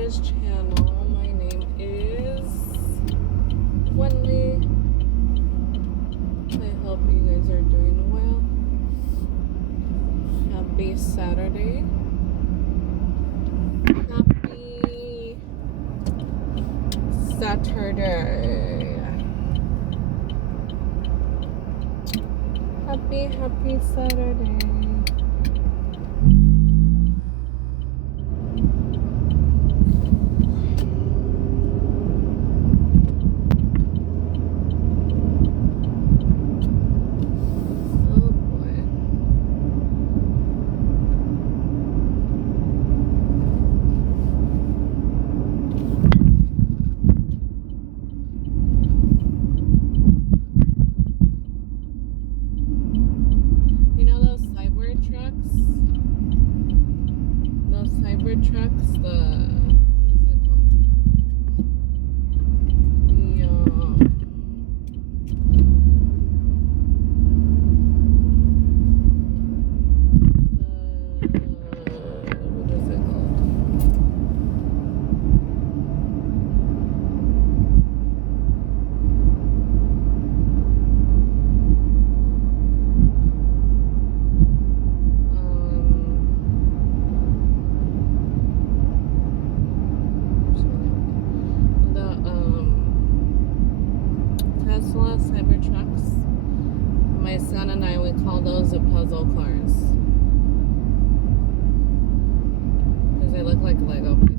his channel. My name is Wendy. I hope you guys are doing well. Happy Saturday. Happy Saturday. Happy Saturday. Trucks, what is it called? What is it called? Tesla Cybertrucks. My son and I, we call those the puzzle cars because they look like Lego pieces.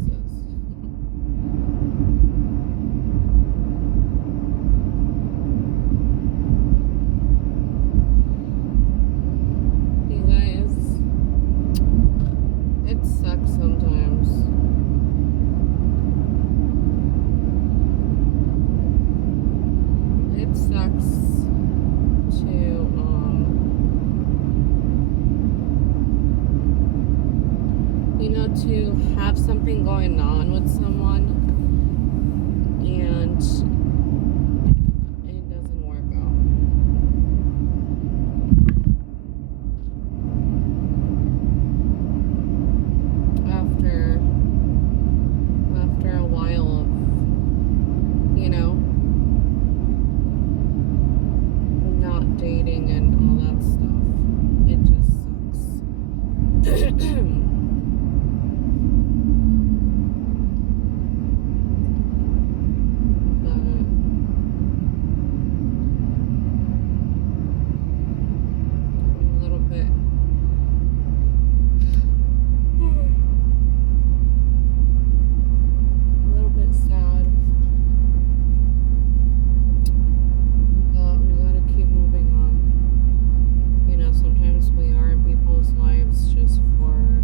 You guys, it sucks sometimes. It sucks to to have something going on with someone and it doesn't work out. After a while of not dating and all that stuff, it just sucks. Sometimes we are in people's lives just for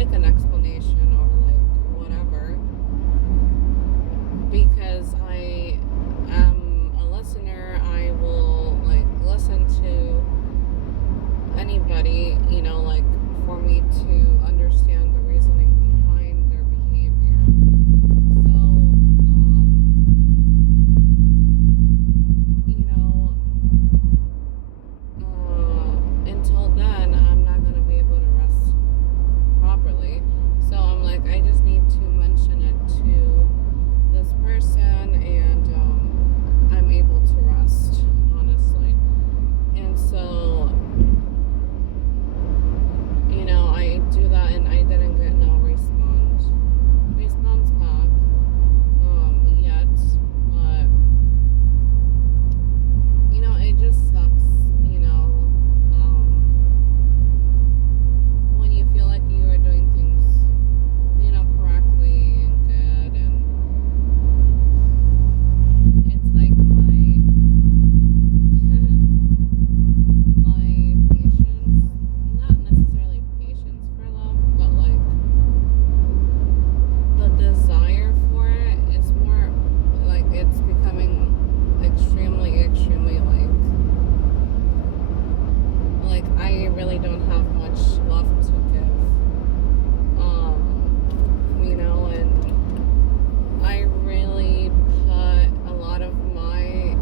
like an explanation or like whatever, because I am a listener. I will like listen to anybody, like for me to understand the reasoning behind their behavior. So, you know, until then, I'm not going to be able to rest properly. So I'm like, I just need to mention it to this person, and I'm able to rest, honestly. And so, I do that, and I didn't get no response back yet. But it just sucks. When you feel like you are doing things correctly and good, and it's like my patience, not necessarily patience for love, but like the desire for it is more like it's becoming extremely like I really don't have much left to give. And I really put a lot of my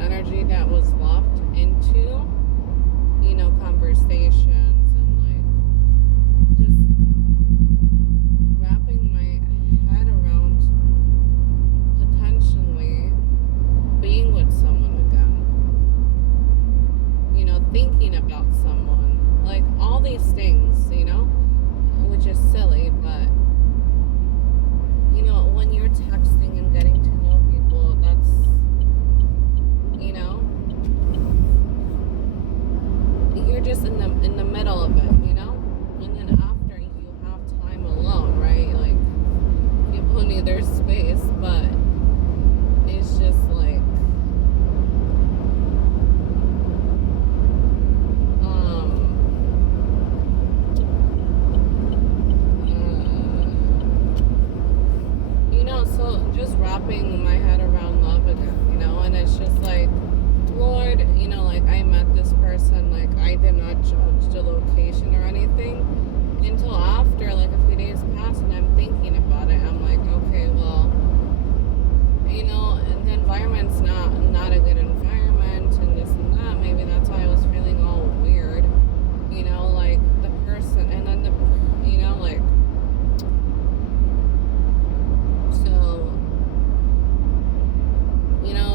energy that was left into, conversations, and like just wrapping my head around potentially being with someone again, thinking about someone, like all these things, which is silly, but when you're texting and getting to know people, that's, you're just in the middle of it, and then after you have time alone, right? Like people need their space, but it's just like so just wrapping my head around love again, and it's just like, Lord, like I met this person, like I did not judge the location or anything until after like a few days passed, and I'm thinking about it. I'm like, okay, well, the environment's not a good environment, and this and that. Maybe that's why I was feeling all weird, like the person, and then like. So,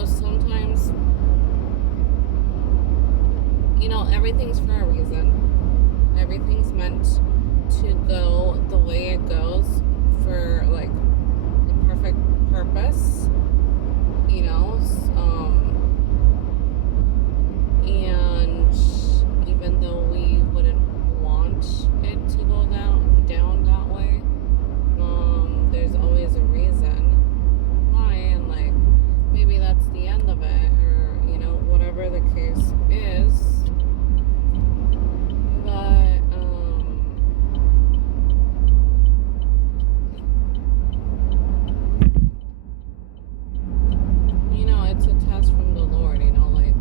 sometimes, everything's for a reason. Everything's meant to go the way it goes for, like, a perfect purpose, and even though we wouldn't want it to go down that way, there's always a reason why, and like maybe that's the end of it, or whatever the case is. But it's a test from the Lord, like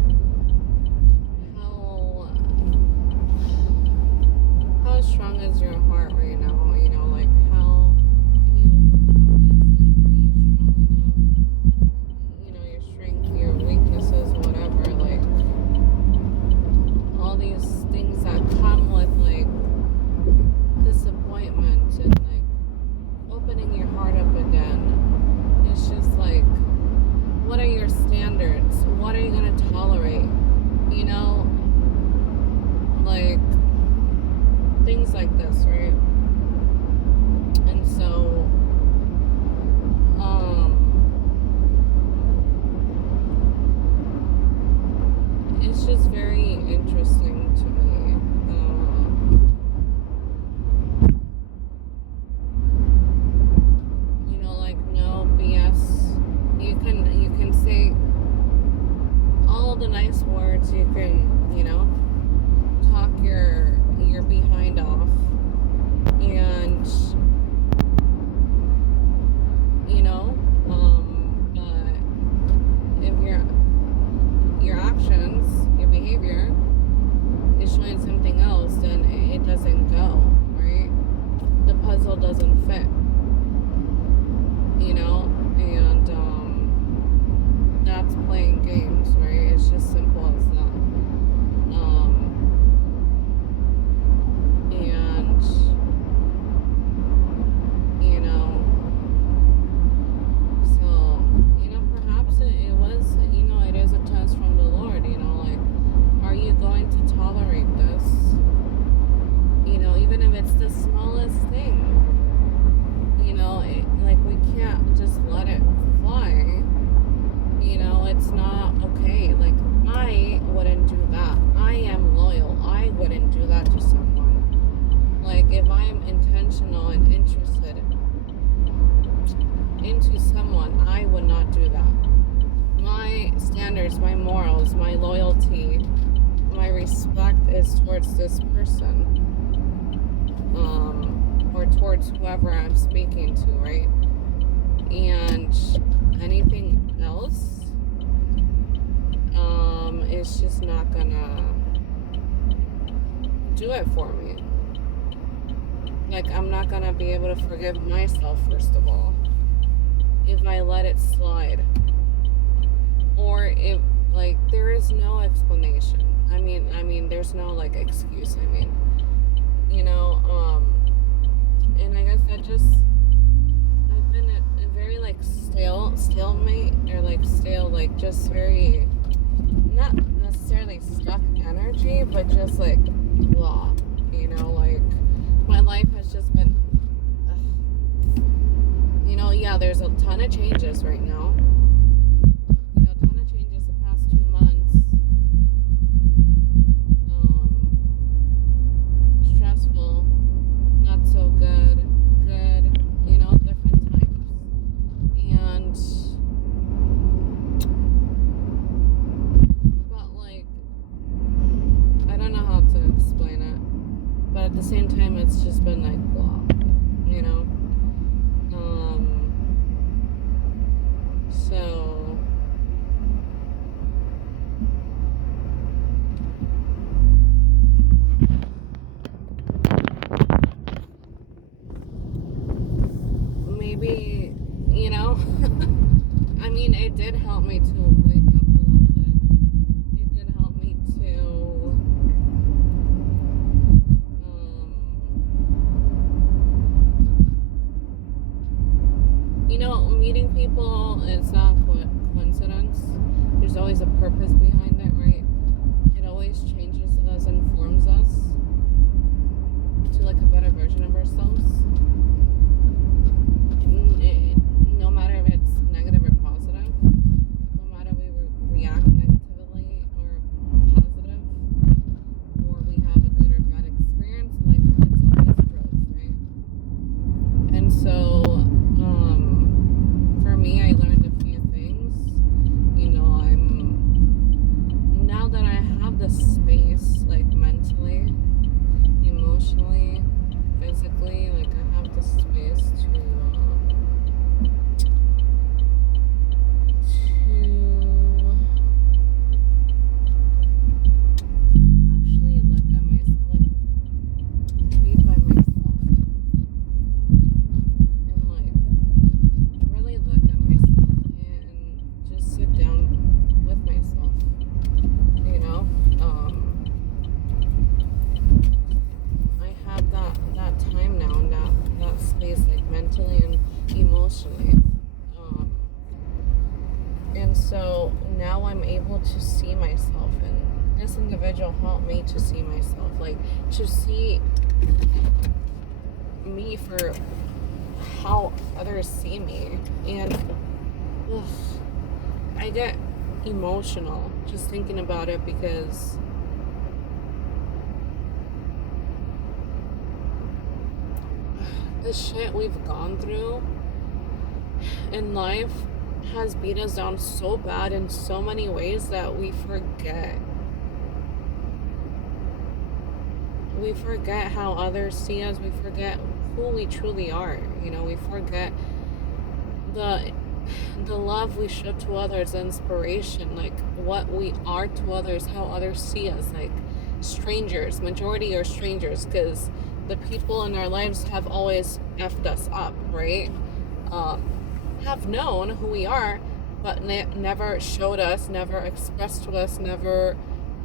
how strong is your heart right now, like how can you overcome this, like are you strong enough, your strength, your weaknesses, whatever, like all these things that come with like disappointment and like opening your heart up again. It's just like, what are your standards? What are you gonna tolerate? Like things like this, right? it's the smallest thing. Like we can't just let it fly. It's not okay. Like, I wouldn't do that. I am loyal. I wouldn't do that to someone. Like, if I'm intentional and interested into someone, I would not do that. My standards, my morals, my loyalty, my respect is towards this person, or towards whoever I'm speaking to, right? And anything else, it's just not gonna do it for me. Like, I'm not gonna be able to forgive myself, first of all, if I let it slide. Or if, like, there is no explanation. There's no, like, excuse, and I guess I've been a very, like, stalemate, or, like, stale, like, just very, not necessarily stuck energy, but just, like, blah, like, my life has just been, yeah, there's a ton of changes right now. A ton of changes the past 2 months. Stressful, not so good, different types. And, but, like, I don't know how to explain it. But at the same time, it's just been, like, blah, So, maybe, it did help me to wake up a little bit. It did help me to, meeting people is not coincidence. There's always a purpose behind it, right? It always changes us and forms us to, like, a better version of ourselves. No matter if it's negative or positive, no matter we react negatively or positive, or we have a good or bad experience, like, it's always growth, right? And so, for me, I learned a few things. Now that I have the space, like, mentally, emotionally, physically, like, I have the space to actually look at myself, like, be by myself, and, like, really look at myself and just sit down with myself, I have that time now, and that space, like, mentally and emotionally, and so now I'm able to see myself, and this individual helped me to see myself, like, to see me for how others see me. And I get emotional just thinking about it, because the shit we've gone through in life has beat us down so bad in so many ways that we forget. We forget how others see us. We forget who we truly are. We forget the love we show to others, the inspiration, like, what we are to others, how others see us, like, strangers. Majority are strangers, because the people in our lives have always effed us up, right? Have known who we are, but never showed us, never expressed to us, never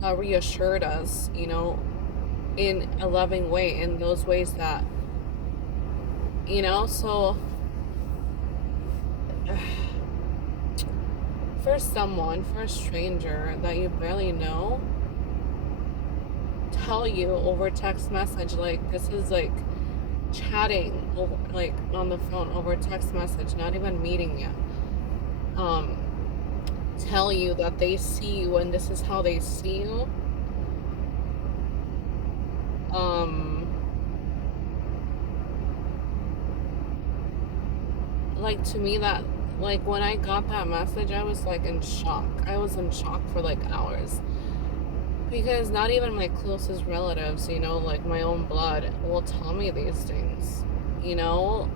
reassured us, in a loving way, in those ways that, so for a stranger that you barely know, tell you over text message, like this is like chatting over, like on the phone over text message, not even meeting you. Tell you that they see you and this is how they see you. Um, like to me that, like when I got that message, I was like in shock. I was in shock for like hours because not even my closest relatives, like my own blood, will tell me these things, you know.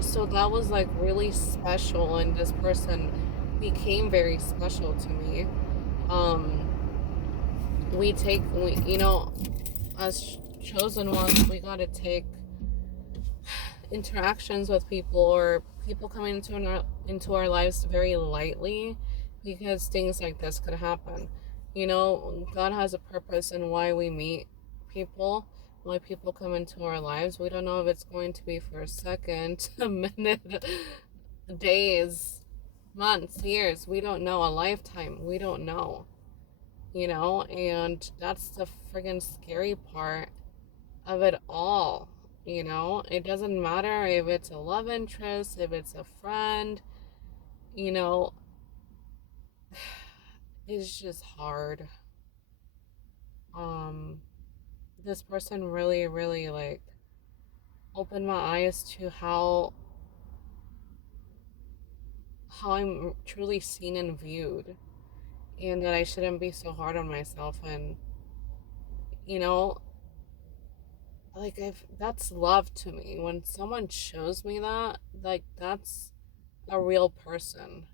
So that was like really special, and this person became very special to me. Um, we as chosen ones, we gotta take interactions with people or people coming into our lives very lightly, because things like this could happen. God has a purpose in why we meet people, why people come into our lives. We don't know if it's going to be for a second, a minute, days, months, years. We don't know. A lifetime. We don't know. And that's the friggin' scary part of it all. It doesn't matter if it's a love interest, if it's a friend, you know, it's just hard. Um, this person really, really like opened my eyes to how I'm truly seen and viewed, and that I shouldn't be so hard on myself. And you know, like I've that's love to me. When someone shows me that, like that's a real person.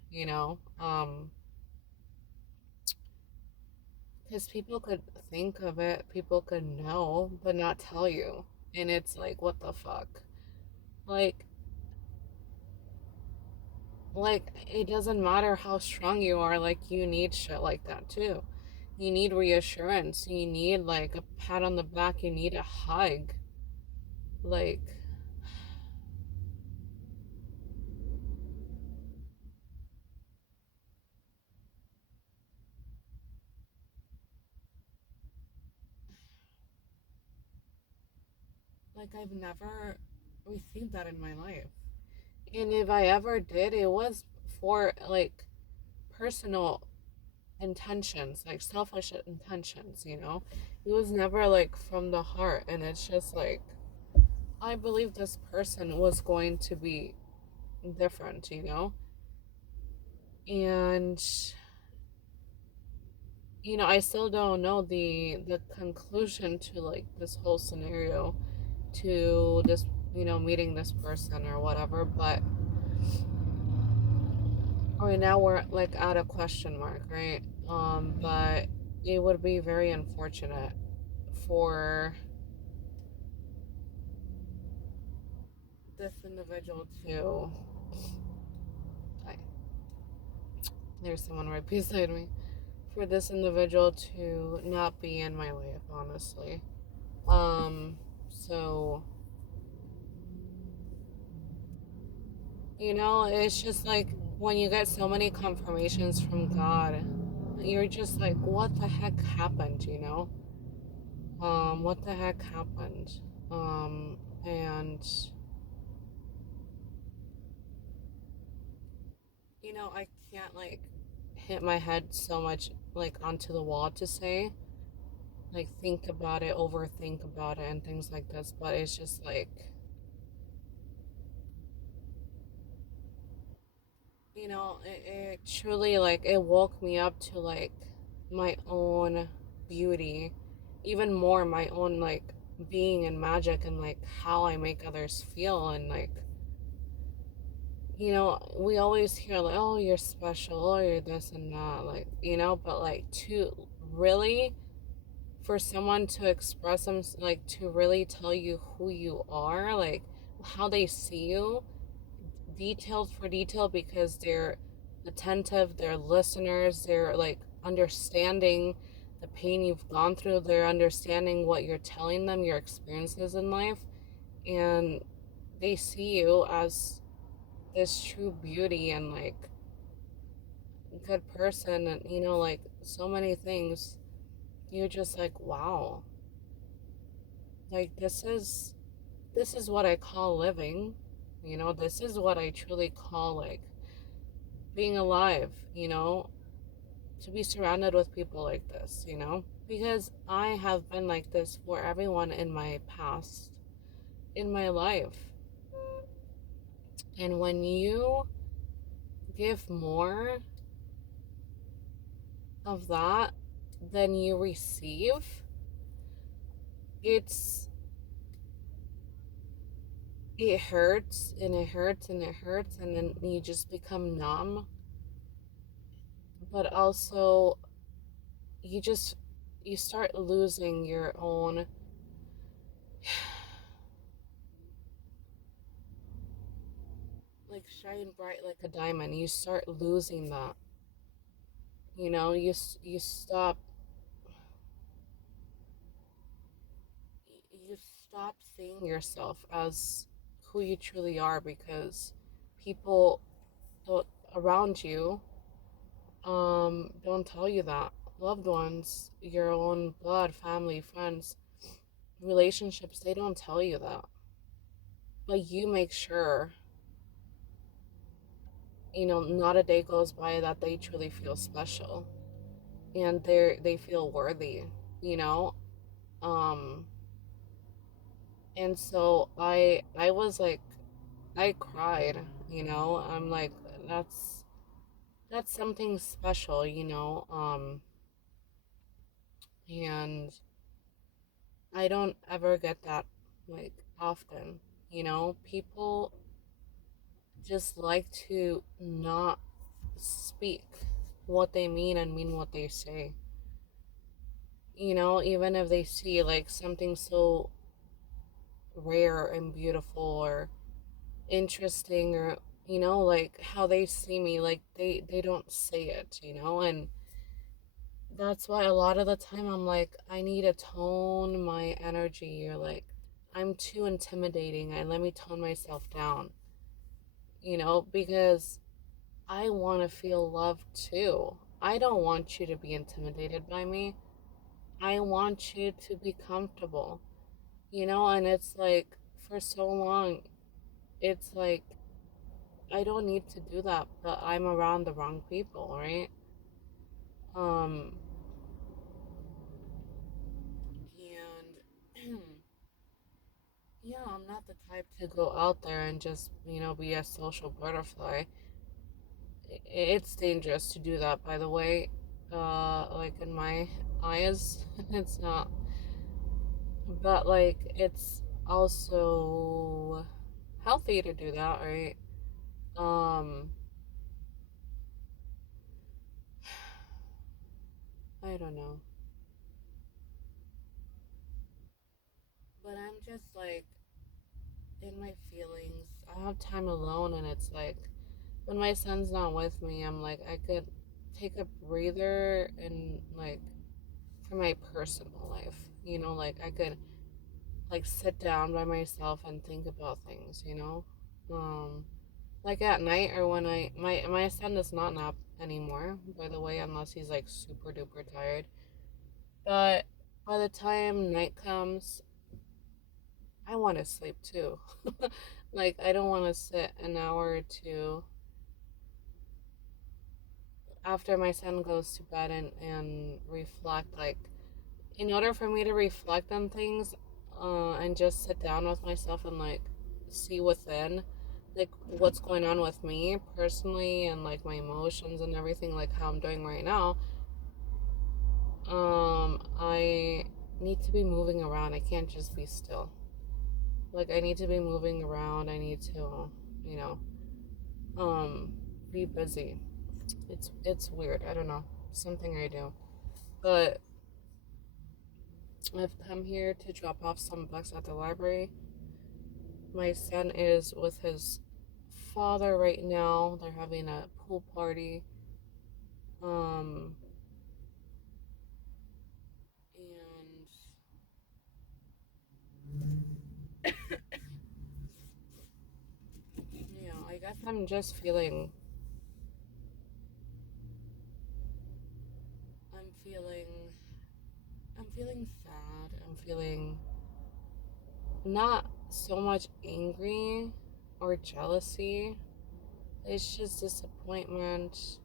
Because people could think of it, people could know, but not tell you. And it's like, what the fuck? Like, like it doesn't matter how strong you are, like you need shit like that too. You need reassurance. You need like a pat on the back. You need a hug. Like, I've never received that in my life. And if I ever did, it was for like personal intentions, like selfish intentions. It was never like from the heart. And it's just like, I believe this person was going to be different. And, I still don't know the conclusion to like this whole scenario, to this, meeting this person or whatever. But right now we're like at a question mark, right? But it would be very unfortunate for this individual to. I, there's someone right beside me. For this individual to not be in my life, honestly. So, it's just like when you get so many confirmations from God, you're just like, what the heck happened? What the heck happened? And I can't like hit my head so much like onto the wall to say, like think about it, overthink about it, and things like this. But it's just like, it truly like it woke me up to like my own beauty, even more my own like being and magic, and like how I make others feel. And like, we always hear like, oh, you're special, oh, you're this and that, like, but like to really, for someone to express them, like to really tell you who you are, like how they see you, detailed for detail, because they're attentive, they're listeners, they're like understanding the pain you've gone through, they're understanding what you're telling them, your experiences in life, and they see you as this true beauty and like good person, and like so many things. You're just like, wow. Like this is what I call living. This is what I truly call like being alive, to be surrounded with people like this. Because I have been like this for everyone in my past, in my life. And when you give more of that than you receive, it's it hurts and it hurts and it hurts, and then you just become numb. But also you just you start losing your own like shine bright like a diamond. You start losing that. You stop you stop seeing yourself as who you truly are, because people don't, around you don't tell you that. Loved ones, your own blood, family, friends, relationships, they don't tell you that. But you make sure, not a day goes by that they truly feel special and they feel worthy, you know? Um and so I was like, I cried, I'm like, that's something special, and I don't ever get that like often. People just like to not speak what they mean and mean what they say. Even if they see like something so rare and beautiful or interesting, or like how they see me, like they don't say it, and that's why a lot of the time I'm like, I need to tone my energy, or like I'm too intimidating and let me tone myself down, because I want to feel loved too. I don't want you to be intimidated by me. I want you to be comfortable, and it's like for so long, it's like I don't need to do that, but I'm around the wrong people, right? Um, and yeah, I'm not the type to go out there and just, be a social butterfly. It's dangerous to do that, by the way. Like in my eyes, it's not. But like, it's also healthy to do that, right? Um, I don't know. But I'm just like, in my feelings. I have time alone, and it's like when my son's not with me, I'm like, I could take a breather and like for my personal life, like I could like sit down by myself and think about things, um, like at night, or when my son does not nap anymore, by the way, unless he's like super duper tired. But by the time night comes, I want to sleep too. Like, I don't want to sit an hour or two after my son goes to bed and reflect. Like, in order for me to reflect on things, and just sit down with myself and like see within, like what's going on with me personally and like my emotions and everything, like how I'm doing right now, I need to be moving around. I can't just be still. Like, I need to be moving around. I need to, you know, um, be busy. It's weird. I don't know. Something I do. But I've come here to drop off some books at the library. My son is with his father right now. They're having a pool party. Um, and I guess I'm feeling I'm feeling sad. I'm feeling not so much angry or jealousy. It's just disappointment.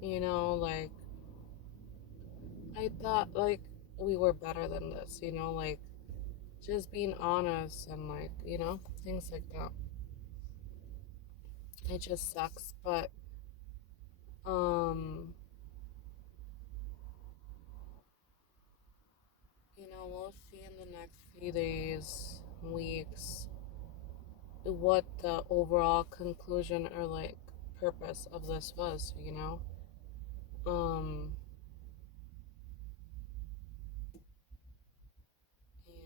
Like I thought like we were better than this, like just being honest and like, things like that. It just sucks, but um, we'll see in the next few days, weeks, what the overall conclusion or like purpose of this was. Um, and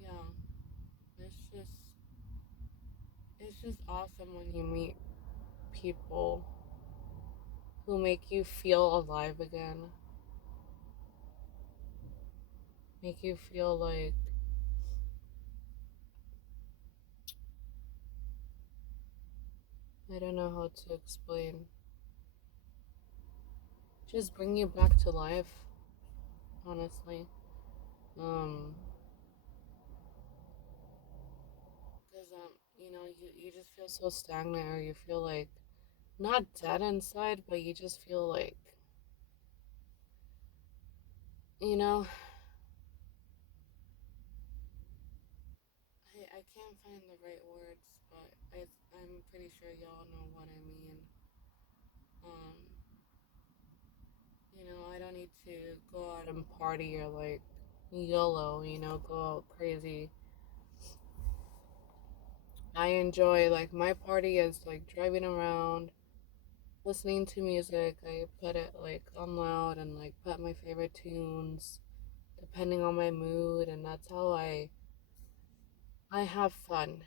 yeah, it's just it's just awesome when you meet people who make you feel alive again, make you feel like I don't know how to explain. Just bring you back to life, honestly. Um, because you just feel so stagnant, or you feel like not dead inside, but you just feel like you know. I can't find the right words, but I'm pretty sure y'all know what I mean. Um, I don't need to go out and party or like YOLO, go out crazy. I enjoy like my party is like driving around, listening to music. I put it like on loud and like put my favorite tunes depending on my mood, and that's how I have fun.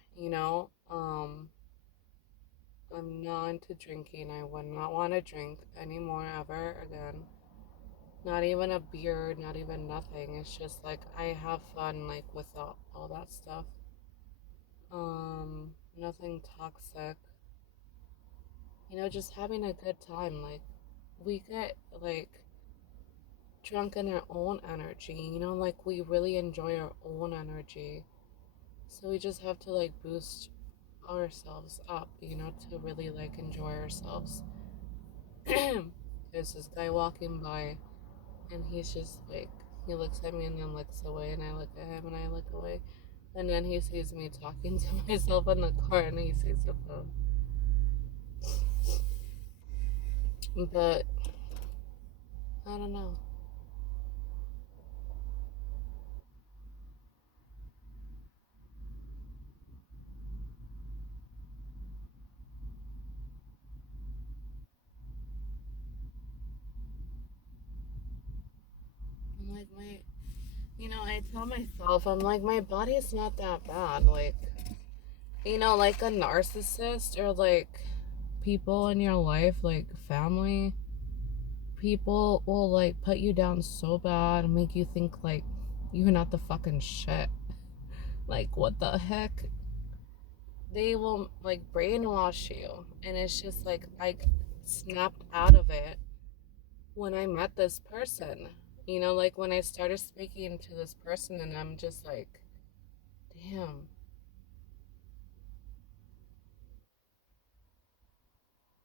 I'm not into drinking. I would not want to drink anymore ever again. Not even a beer, not even nothing. It's just like I have fun like without all that stuff. Nothing toxic. Just having a good time. Like we get like drunk in our own energy, like we really enjoy our own energy. So we just have to like boost ourselves up, to really like enjoy ourselves. There's this guy walking by and he's just like, he looks at me and then looks away, and I look at him and I look away. And then he sees me talking to myself in the car and he sees the phone. But I don't know. I'm like, I tell myself, I'm like, my body is not that bad. Like, like a narcissist or like people in your life, like family, people will like put you down so bad and make you think like you're not the fucking shit. Like, what the heck? They will like brainwash you. And it's just like, I snapped out of it when I met this person. Like when I started speaking to this person, and I'm just like, damn,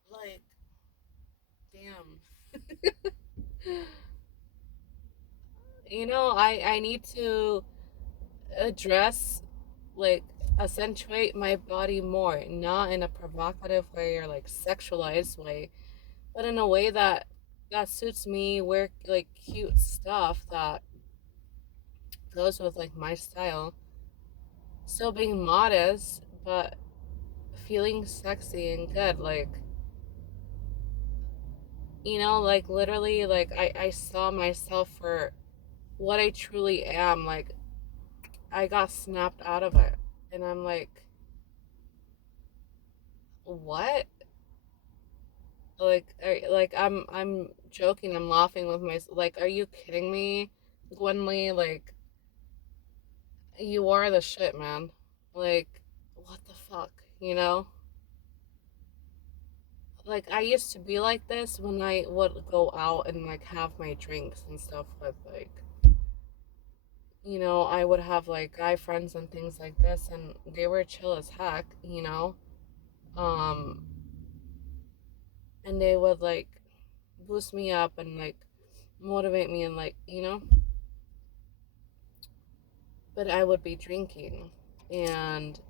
like, damn. I need to address, like, accentuate my body more, not in a provocative way or like sexualized way, but in a way that suits me. Wear like cute stuff that goes with like my style. Still being modest, but feeling sexy and good. Like, like literally, like I saw myself for what I truly am. Like, I got snapped out of it. And I'm like, what? Like I'm joking, I'm laughing with myself. Like, are you kidding me, Gwenly? Like, you are the shit, man. Like, what the fuck, you know? like I used to be like this when I would go out and like have my drinks and stuff with like, I would have like guy friends and things like this, and they were chill as heck, um and they would like boost me up and like motivate me and like, but I would be drinking, and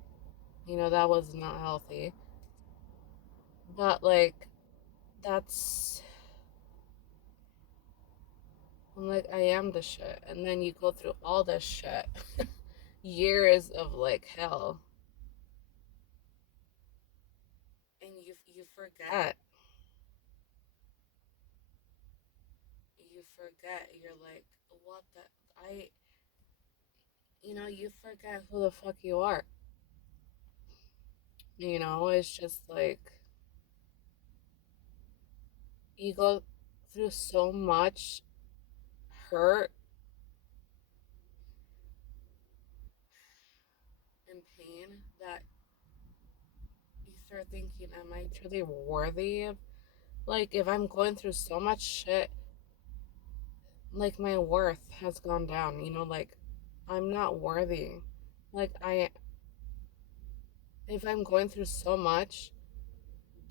that was not healthy. But like that's I'm like, I am the shit, and then you go through all this shit, years of like hell, and you forget, you're like, what the I you forget who the fuck you are. It's just like you go through so much hurt and pain that you start thinking, am I truly worthy of, like, if I'm going through so much shit, like my worth has gone down, like I'm not worthy. Like if I'm going through so much,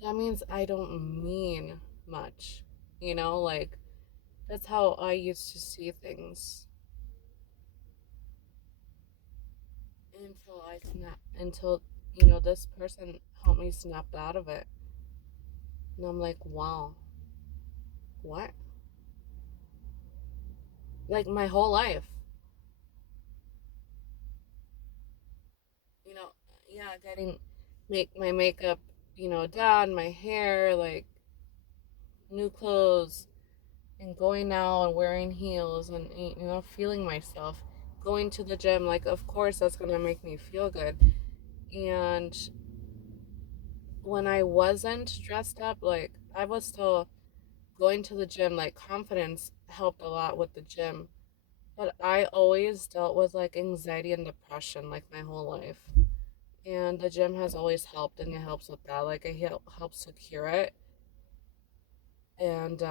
that means I don't mean much. Like that's how I used to see things until this person helped me snap out of it. And I'm like, wow, what? Like my whole life, you know, yeah, getting make my makeup, done, my hair, like new clothes, and going out and wearing heels and feeling myself, going to the gym, like of course that's gonna make me feel good. And when I wasn't dressed up, like I was still going to the gym, like confidence helped a lot with the gym. But I always dealt with like anxiety and depression like my whole life. And the gym has always helped, and it helps with that. Like it helps to cure it. And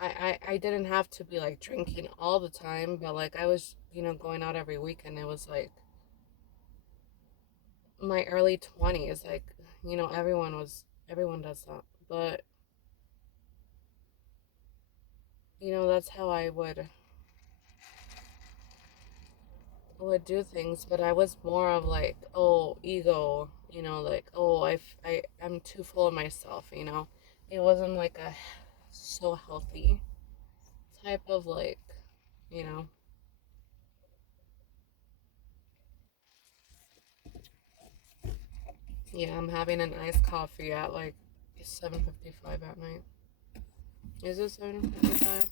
I didn't have to be like drinking all the time, but like I was, going out every weekend. It was like my early 20s, like, everyone does that. But, that's how I would do things, but I was more of like, oh, ego, like, oh, I'm too full of myself, It wasn't like a so healthy type of like, you know. Yeah, I'm having an iced coffee at like 7:55 at night. Is it 7:55?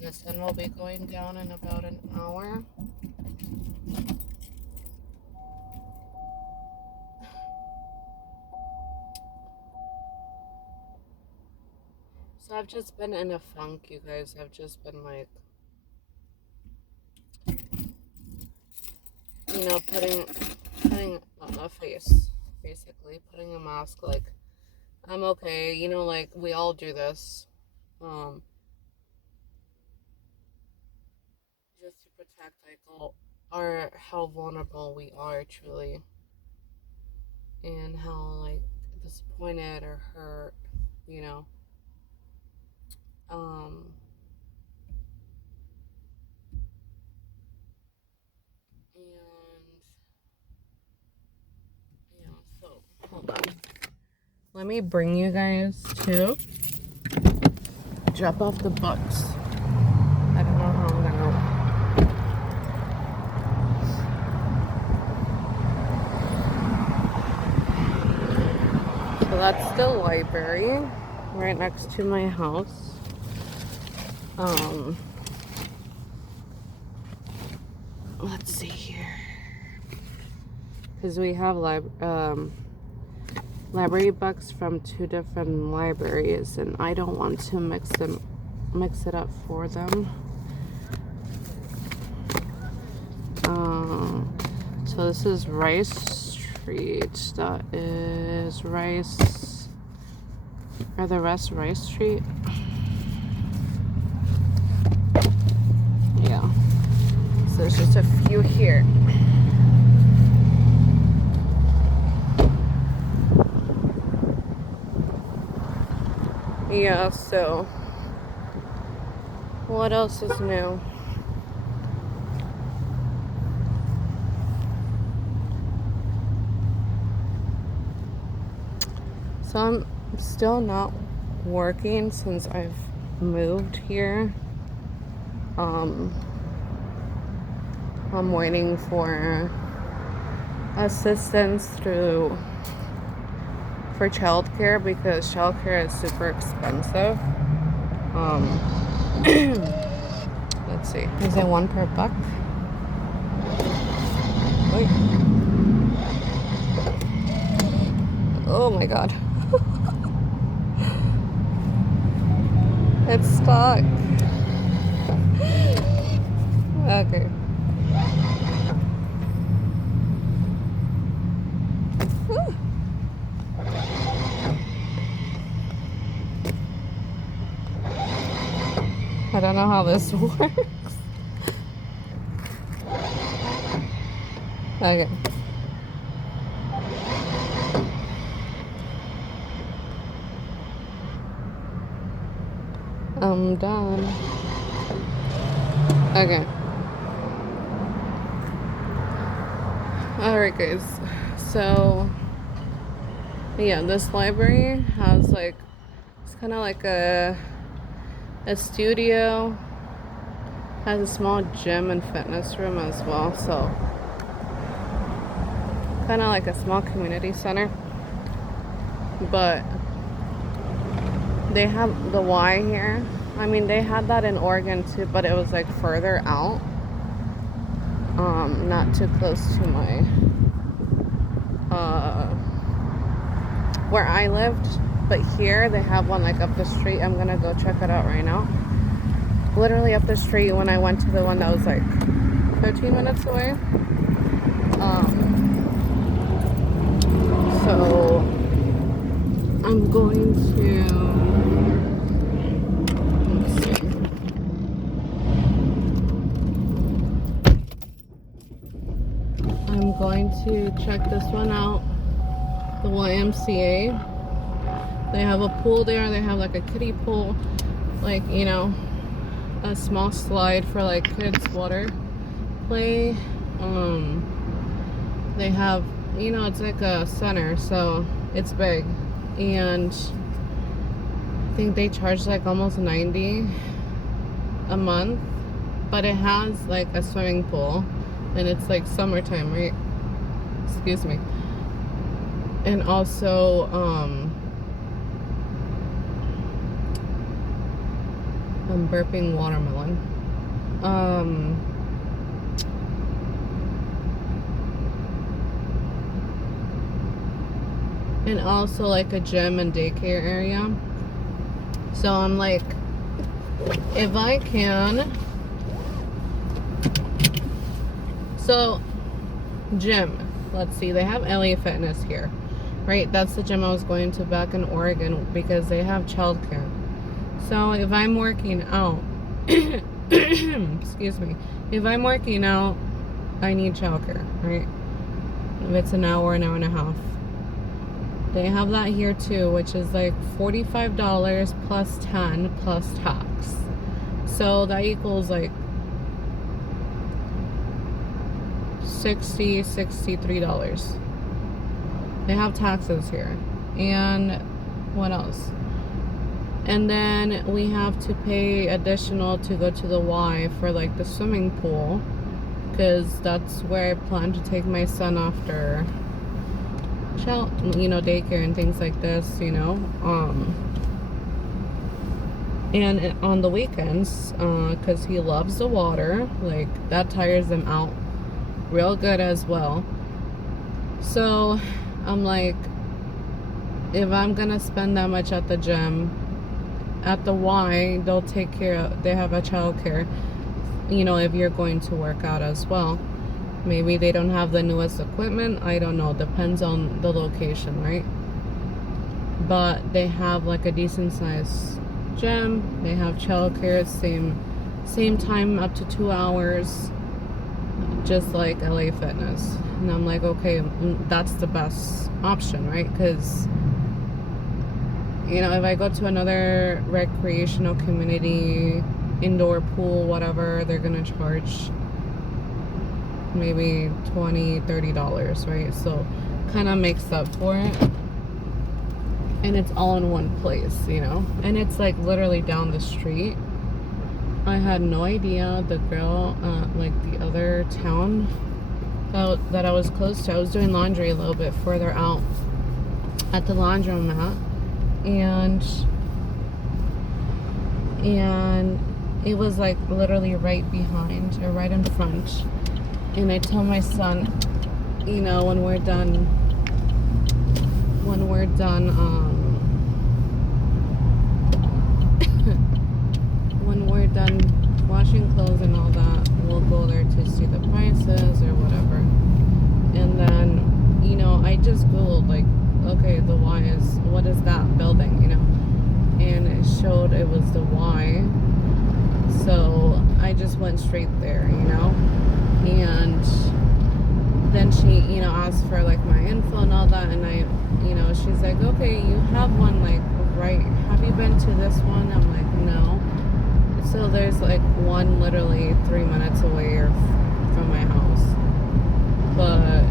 The sun will be going down in about an hour. So I've just been in a funk, you guys. I've just been like, putting a face, basically putting a mask. Like I'm okay, like we all do this, um, just to protect like all our how vulnerable we are truly, and how like disappointed or hurt, you know. Um, and so hold on. Let me bring you guys to drop off the books. I don't know how I'm gonna. So that's the library right next to my house. Let's see here, because we have library books from two different libraries, and I don't want to mix it up for them. So this is Rice Street. That is Rice. Are the rest Rice Street? Yeah. So there's just a few here. Yeah, so what else is new? So I'm still not working since I've moved here. I'm waiting for assistance for childcare because childcare is super expensive. Let's see. Is it $1 per buck? Wait. Oh my god. It's stuck. Okay. I don't know how this works. Okay. I'm done. Okay. Alright guys. So yeah, this library has like, it's kind of like a studio, has a small gym and fitness room as well, so kind of like a small community center. But they have the Y here. I mean, they had that in Oregon too, but it was like further out, not too close to my where I lived. But here they have one like up the street. I'm gonna go check it out right now. Literally up the street when I went to the one that was like 13 minutes away. So I'm going to, let's see. I'm going to check this one out. The YMCA. They have a pool there. They have like a kiddie pool, like, you know, a small slide for like kids water play. They have, you know, it's like a center, so it's big, and I think they charge like almost $90 a month, but it has like a swimming pool, and it's like summertime, right? Excuse me. And also I'm burping watermelon. And also like a gym and daycare area. So I'm like, if I can. So gym, let's see, they have LA Fitness here, right? That's the gym I was going to back in Oregon because they have childcare. So if I'm working out, excuse me, if I'm working out, I need childcare, right? If it's an hour and a half. They have that here too, which is like $45 plus 10 plus tax. So that equals like $63. They have taxes here. And what else? And then we have to pay additional to go to the Y for like the swimming pool, because that's where I plan to take my son after daycare and things like this, you know. And on the weekends, because he loves the water, like that tires him out real good as well. So I'm like, if I'm gonna spend that much at the gym, at the Y, they'll take care of, they have a child care, you know, if you're going to work out as well. Maybe they don't have the newest equipment. I don't know. Depends on the location, right? But they have like a decent sized gym. They have childcare, same time up to 2 hours, just like LA Fitness. And I'm like, okay, that's the best option, right? Because you know, if I go to another recreational community, indoor pool, whatever, they're gonna charge maybe $20-$30, right? So kind of makes up for it. And it's all in one place, you know? And it's like literally down the street. I had no idea the girl, like the other town that I was close to, I was doing laundry a little bit further out at the laundromat. And it was like literally right behind or right in front. And I told my son, you know, when we're done when we're done washing clothes and all that, we'll go there to see the prices or whatever. And then, you know, I just Googled like, okay, the Y is, what is that building, you know? And it showed it was the Y. So I just went straight there, you know? And then she, you know, asked for like my info and all that. And I, you know, she's like, okay, you have one like right, have you been to this one? I'm like, no. So there's like one literally 3 minutes away or from my house. But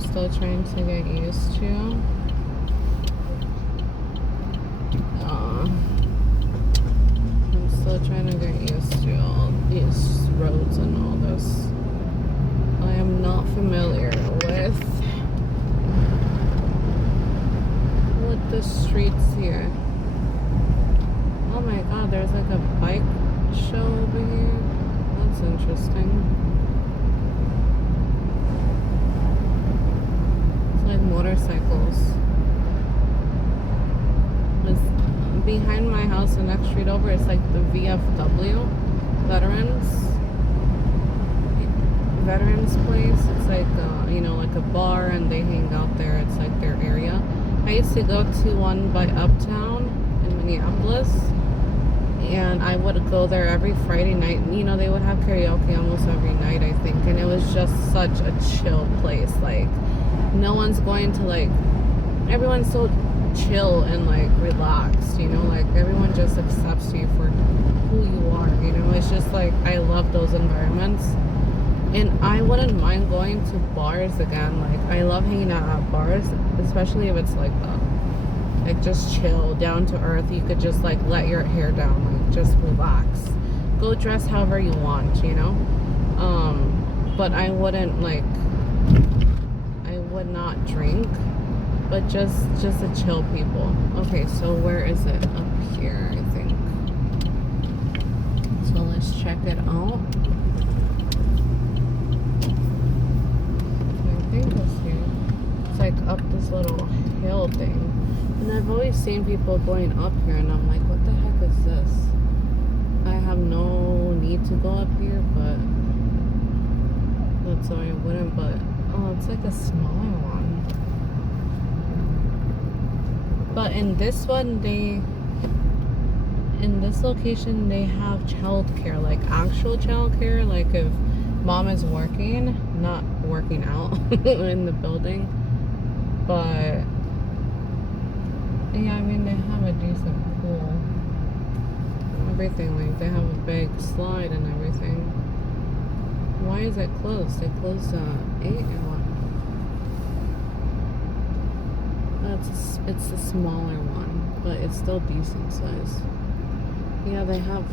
still trying to get used to. I'm still trying to get used to all these roads and all this. I am not familiar with the streets here. Oh my god, there's like a bike show over here. That's interesting. Like motorcycles. It's behind my house, the next street over, it's like the VFW veterans place. It's like you know, like a bar, and they hang out there. It's like their area. I used to go to one by Uptown in Minneapolis, and I would go there every Friday night. You know, they would have karaoke almost every night, I think, and it was just such a chill place. Like, no one's going to like, everyone's so chill and like relaxed, you know, like everyone just accepts you for who you are, you know. It's just like, I love those environments, and I wouldn't mind going to bars again. Like, I love hanging out at bars, especially if it's like just chill, down to earth. You could just like let your hair down, like just relax, go dress however you want, you know. But I wouldn't like, would not drink, but just a chill people. Okay, so where is it? Up here, I think. So let's check it out. I think it's here. It's like up this little hill thing, and I've always seen people going up here, and I'm like, what the heck is this? I have no need to go up here, but that's why I wouldn't. But oh, it's like a smaller one. But in this one, in this location, they have childcare, like actual childcare. Like if mom is working, not working out in the building. But yeah, I mean, they have a decent pool. Everything, like they have a big slide and everything. Why is it closed? They closed at 8 or what? It's a smaller one, but it's still decent size. Yeah, they have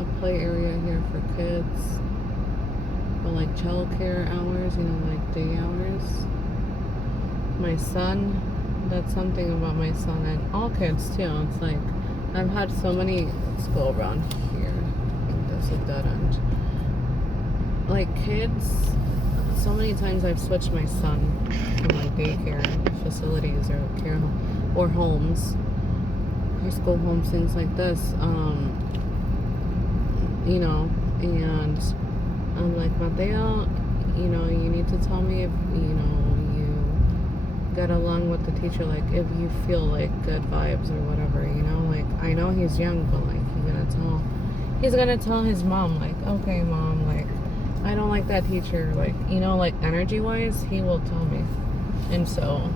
a play area here for kids, but like childcare hours, you know, like day hours. My son, that's something about my son, and all kids too. It's like, I've had so many. Let's go around here. I think that's a dead end. like kids, so many times I've switched my son from like daycare facilities or care or homes, preschool homes, things like this. You know, and I'm like, Mateo, you know, you need to tell me if, you know, you get along with the teacher, like if you feel like good vibes or whatever, you know, like I know he's young, but like he's gonna tell his mom, like, okay mom, like I don't like that teacher, like, you know, like energy wise, he will tell me. And so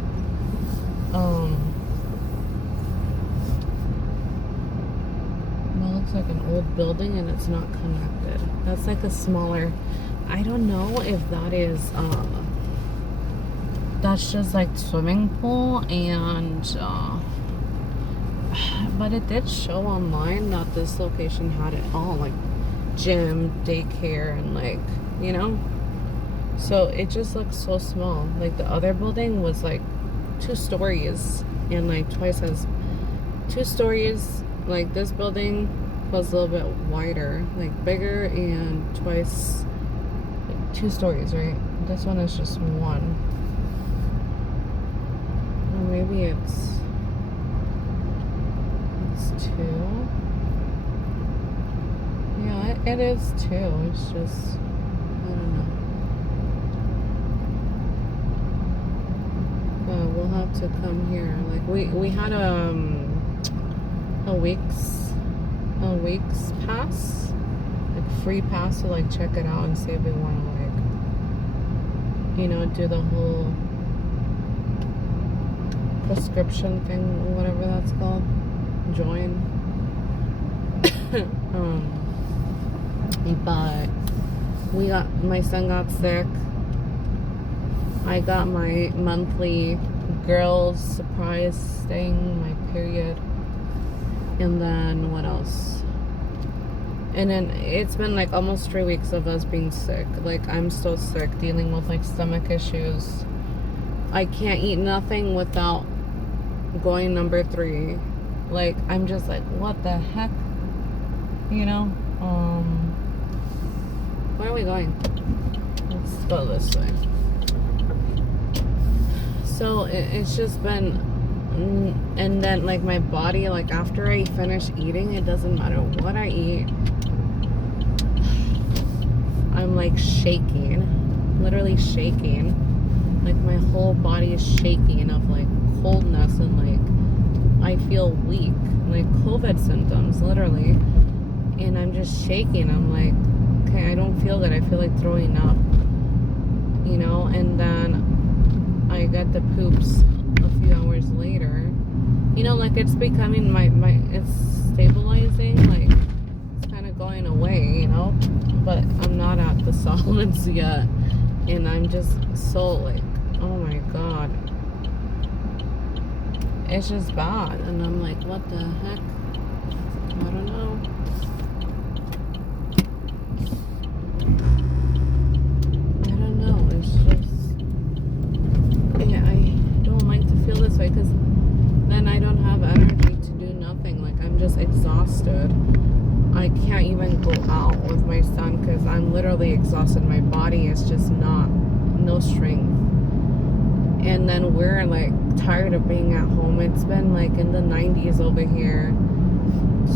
looks like an old building and it's not connected. That's like a smaller, I don't know if that is that's just like swimming pool, and but it did show online that this location had it all, like gym, daycare, and like, you know, so it just looks so small. Like the other building was like 2 stories and like twice as 2 stories. Like this building was a little bit wider, like bigger, and twice, like 2 stories, right? This one is just 1. Or maybe it's 2. Yeah, it is 2. It's just, I don't know. We'll have to come here. Like we had a week's pass, like free pass to like check it out and see if we want to, like, you know, do the whole prescription thing, whatever that's called, join. But my son got sick. I got my monthly girls surprise thing, my period. And then what else? And then it's been like almost 3 weeks of us being sick. Like I'm still sick, dealing with like stomach issues. I can't eat nothing without going number 3. Like I'm just like, what the heck? You know? Where are we going? Let's go this way. So it's just been, and then like my body, like after I finish eating, it doesn't matter what I eat, I'm like shaking, literally shaking. Like my whole body is shaking of like coldness, and like I feel weak, like COVID symptoms, literally. And I'm just shaking. I'm like, okay, I don't feel good. I feel like throwing up, you know. And then I got the poops a few hours later. You know, like it's becoming it's stabilizing, like it's kind of going away, you know, but I'm not at the solids yet. And I'm just so like, oh my God. It's just bad. And I'm like, what the heck? I don't know. It's just, yeah, I don't like to feel this way, because then I don't have energy to do nothing. Like I'm just exhausted. I can't even go out with my son because I'm literally exhausted. My body is just no strength. And then we're like tired of being at home. It's been like in the 90s over here.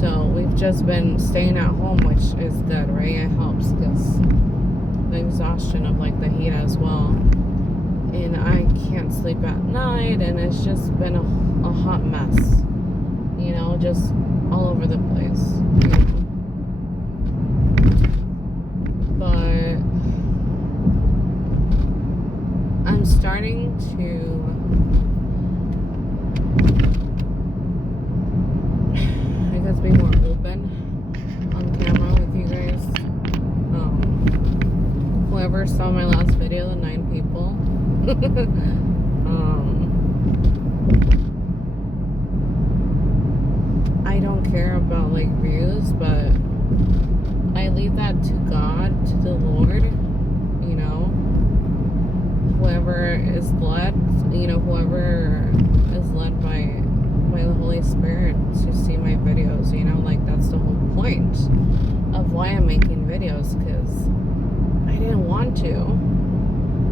So we've just been staying at home, which is good, right? It helps because the exhaustion of like the heat as well. And I can't sleep at night, and it's just been a hot mess, you know, just all over the place, you know. But I'm starting to be more open on camera with you guys. Whoever saw my last video, the 9 people, I don't care about like views, but I leave that to God, to the Lord, you know. Whoever is led, you know, whoever is led by the Holy Spirit to see my videos, you know, like that's the whole point of why I'm making videos, because want to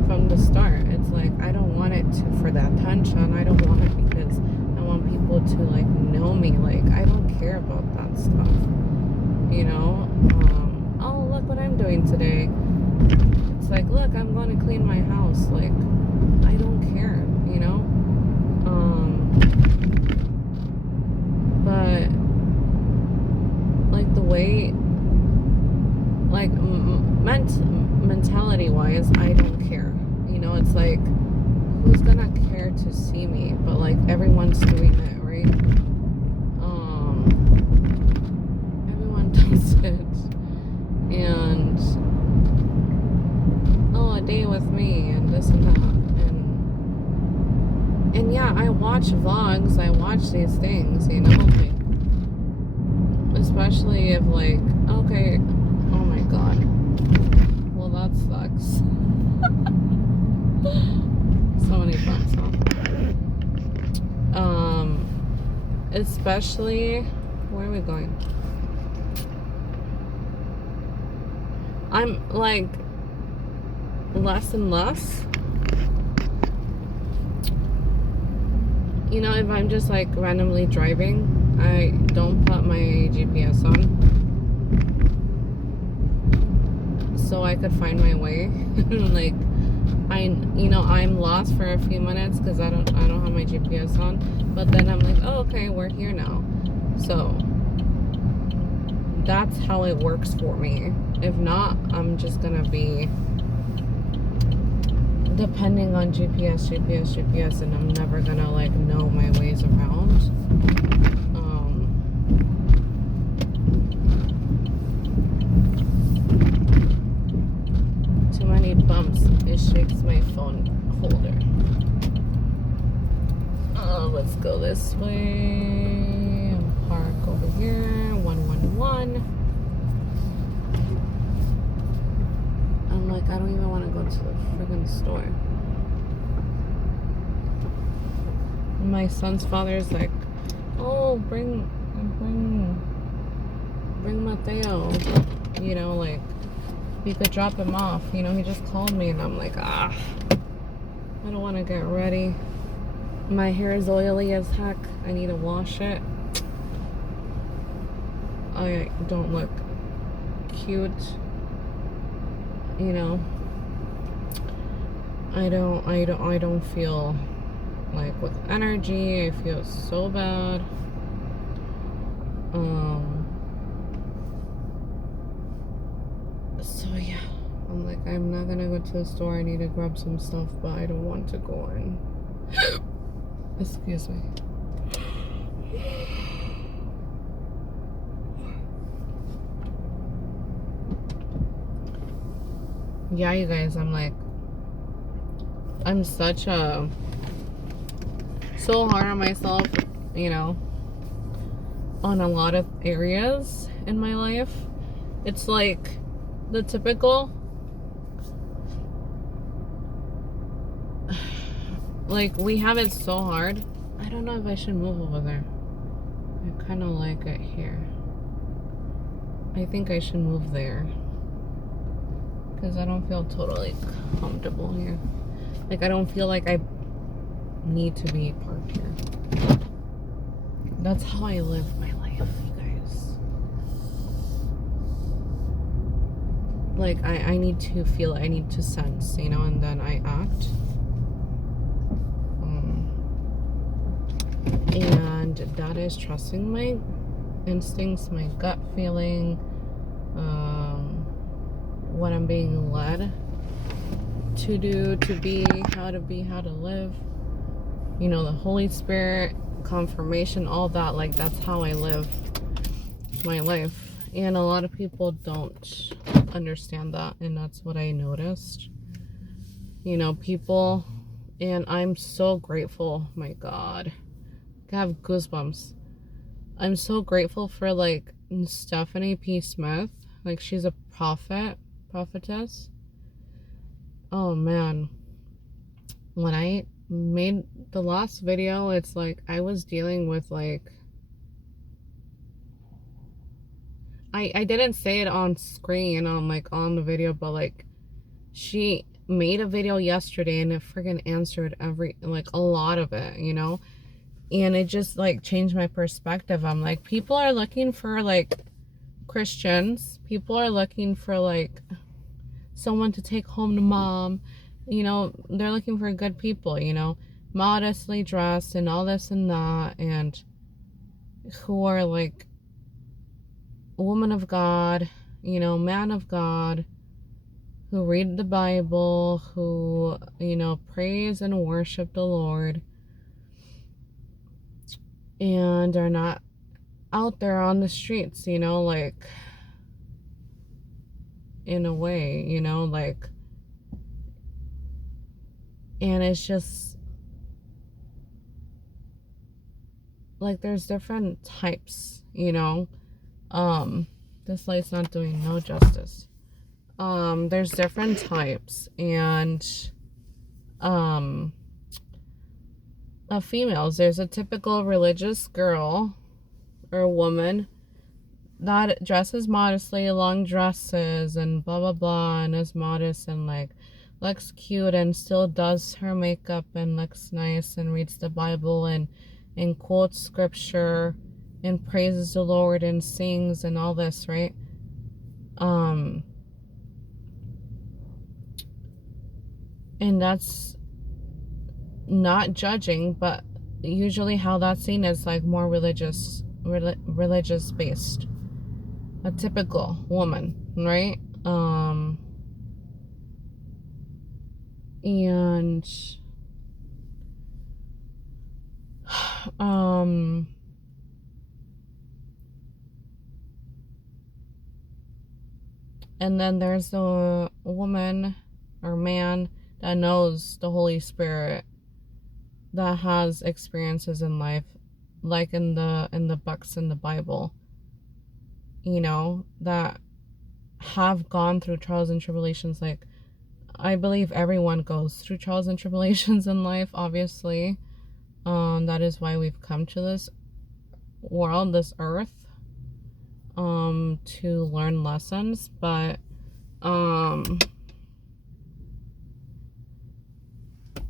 from the start. It's like, I don't want it to for that attention. I don't want it because I want people to like know me. Like, I don't care about that stuff, you know. Oh, look what I'm doing today. It's like, look, I'm going to clean my house. Like, I don't care, you know. But like the way, like mentality wise, I don't care, you know. It's like, who's gonna care to see me? But like, everyone's doing it, right? Everyone does it. And oh, a day with me and this and that, and yeah, I watch vlogs, I watch these things, you know, like, especially if like, okay, oh my god, well, that sucks. So many bumps, huh? Especially, where are we going? I'm like less and less, you know, if I'm just like randomly driving, I don't put my GPS on so I could find my way. Like, I'm lost for a few minutes because I don't have my GPS on, but then I'm like, oh, okay, we're here now. So that's how it works for me. If not, I'm just gonna be depending on GPS, and I'm never gonna like know my ways around. Too many bumps, it shakes my phone holder. Let's go this way. Park over here. 111. I'm like, I don't even want to go to the friggin' store. My son's father's like, oh, bring Mateo. You know, like, you could drop him off. You know, he just called me, and I'm like, I don't want to get ready. My hair is oily as heck. I need to wash it. I don't look cute. You know, I don't feel like with energy. I feel so bad. So yeah, I'm like, I'm not gonna go to the store. I need to grab some stuff, but I don't want to go in. Excuse me. Yeah, you guys, I'm like, I'm so hard on myself, you know, on a lot of areas in my life. It's like the typical, like, we have it so hard. I don't know if I should move over there. I kind of like it here. I think I should move there because I don't feel totally comfortable here. Like, I don't feel like I need to be parked here. That's how I live my life, you guys. Like, I need to feel, I need to sense, you know, and then I act. And that is trusting my instincts, my gut feeling, what I'm being led to do, to be, how to live. You know, the Holy Spirit, confirmation, all that. Like, that's how I live my life. And a lot of people don't understand that, and that's what I noticed. You know, people, and I'm so grateful. My God, I have goosebumps. I'm so grateful for like Stephanie P. Smith. Like, she's a prophetess. Oh man, when I made the last video, it's like I was dealing with like, I didn't say it on screen on like on the video, but like She made a video yesterday and it friggin' answered a lot of it, you know? And it just, like, changed my perspective. I'm like, people are looking for, like, Christians. People are looking for, like, someone to take home to mom. You know, they're looking for good people, you know, modestly dressed and all this and that, and who are, like, woman of God, you know, man of God, who read the Bible, who, you know, praise and worship the Lord, and are not out there on the streets, you know, like, in a way, you know, like, and it's just, like, there's different types, you know, this light's not doing no justice. There's different types, and, of females. There's a typical religious girl or woman that dresses modestly, long dresses and blah blah blah, and is modest and, like, looks cute and still does her makeup and looks nice and reads the Bible and quotes scripture and praises the Lord and sings and all this, right? And that's not judging, but usually how that's seen is, like, more religious based. A typical woman, right? And and then there's the woman or man that knows the Holy Spirit, that has experiences in life, like in the books in the Bible, you know, that have gone through trials and tribulations. Like, I believe everyone goes through trials and tribulations in life, obviously. That is why we've come to this world, this earth, to learn lessons. But a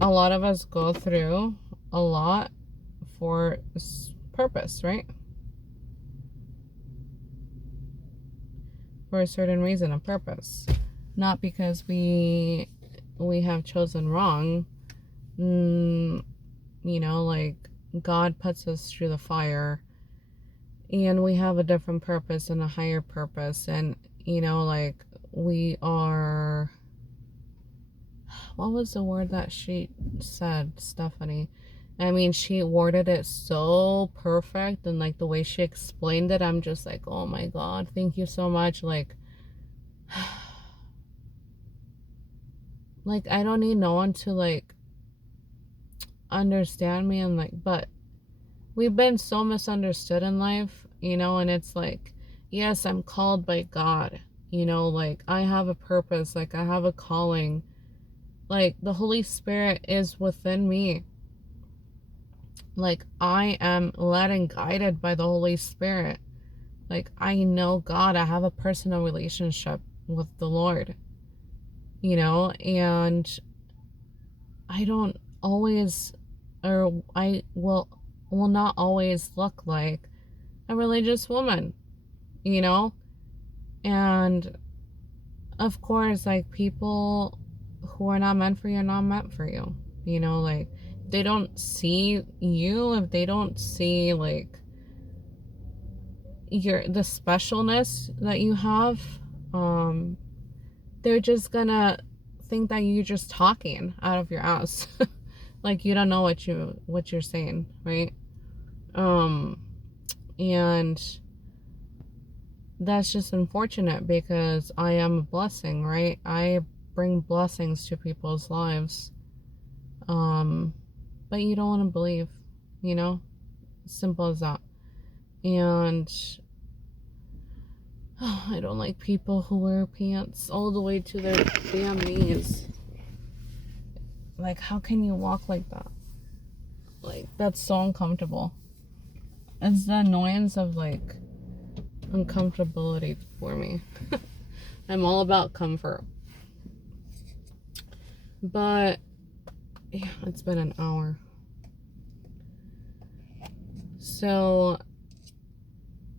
lot of us go through a lot for purpose, right? For a certain reason, a purpose. Not because we have chosen wrong. You know, like, God puts us through the fire and we have a different purpose and a higher purpose. And, you know, like, we are, what was the word that she said, Stephanie? I mean, she worded it so perfect, and, like, the way she explained it, I'm just like, oh my God, thank you so much. Like, I don't need no one to, like, understand me, and, like, but we've been so misunderstood in life, you know, and it's like, yes, I'm called by God, you know, like, I have a purpose, like, I have a calling, like, the Holy Spirit is within me, like, I am led and guided by the Holy Spirit, like, I know God, I have a personal relationship with the Lord, you know, and I don't always, or I will not always look like a religious woman, you know? And of course, like, people who are not meant for you are not meant for you, you know? Like, they don't see you, if they don't see, like, the specialness that you have, they're just gonna think that you're just talking out of your ass. Like, you don't know what you're saying, right? And that's just unfortunate, because I am a blessing, right? I bring blessings to people's lives. But you don't want to believe, you know? Simple as that. And I don't like people who wear pants all the way to their damn knees. Like, how can you walk like that? Like, that's so uncomfortable. It's the annoyance of, like, uncomfortability for me. I'm all about comfort. But yeah, it's been an hour. So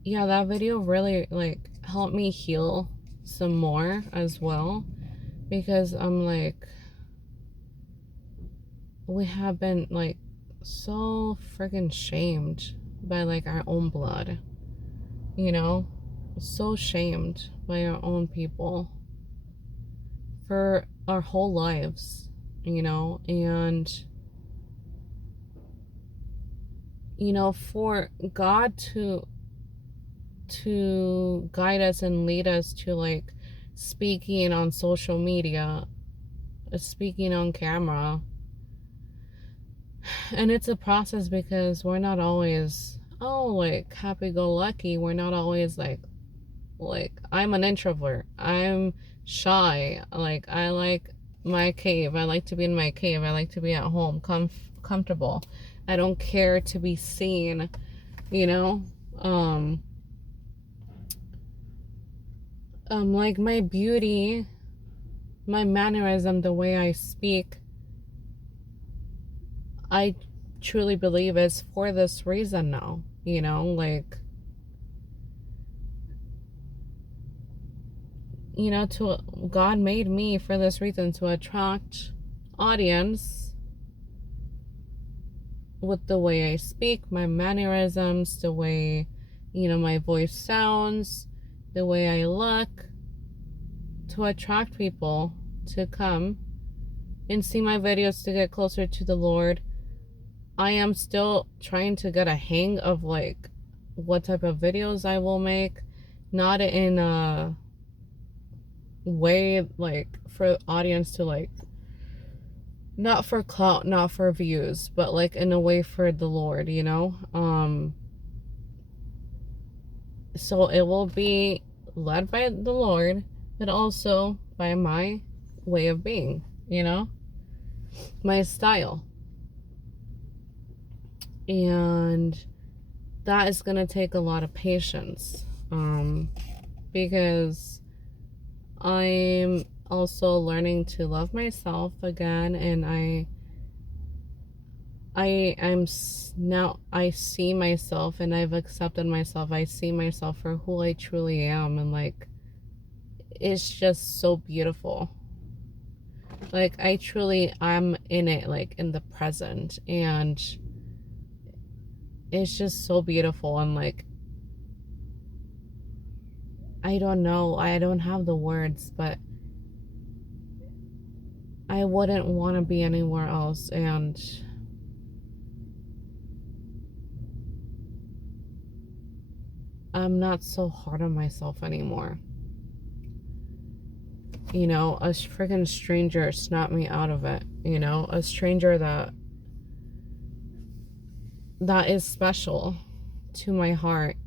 yeah, that video really like helped me heal some more as well, because I'm like, we have been like so freaking shamed by like our own blood, you know, so shamed by our own people for our whole lives, you know. And you know, for God to guide us and lead us to like speaking on social media, speaking on camera. And it's a process, because we're not always, oh, like happy-go-lucky. We're not always like I'm an introvert, I'm shy, like I like my cave, I like to be in my cave, I like to be at home, comfortable, I don't care to be seen, you know. Like my beauty, my mannerism, the way I speak, I truly believe is for this reason now, you know, like, you know, to God made me for this reason, to attract audience with the way I speak, my mannerisms, the way, you know, my voice sounds, the way I look, to attract people to come and see my videos, to get closer to the Lord. I am still trying to get a hang of like what type of videos I will make, not in a way like for audience to like, not for clout, not for views, but like in a way for the Lord, you know. So it will be led by the Lord, but also by my way of being, you know, my style. And that is going to take a lot of patience, because I'm also learning to love myself again. And I'm now, I see myself and I've accepted myself. I see myself for who I truly am. And like, it's just so beautiful. Like, I truly am in it, like in the present. And it's just so beautiful. And like, I don't know, I don't have the words, but I wouldn't want to be anywhere else. And I'm not so hard on myself anymore. You know, a freaking stranger snapped me out of it. You know, a stranger that is special to my heart,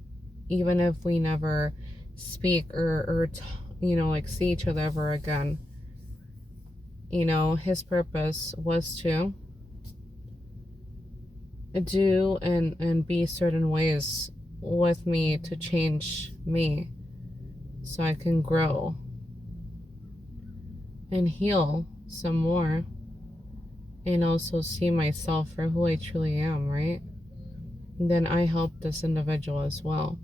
even if we never speak or you know, like see each other ever again. You know, his purpose was to do and be certain ways with me, to change me so I can grow and heal some more, and also see myself for who I truly am, right? And then I help this individual as well.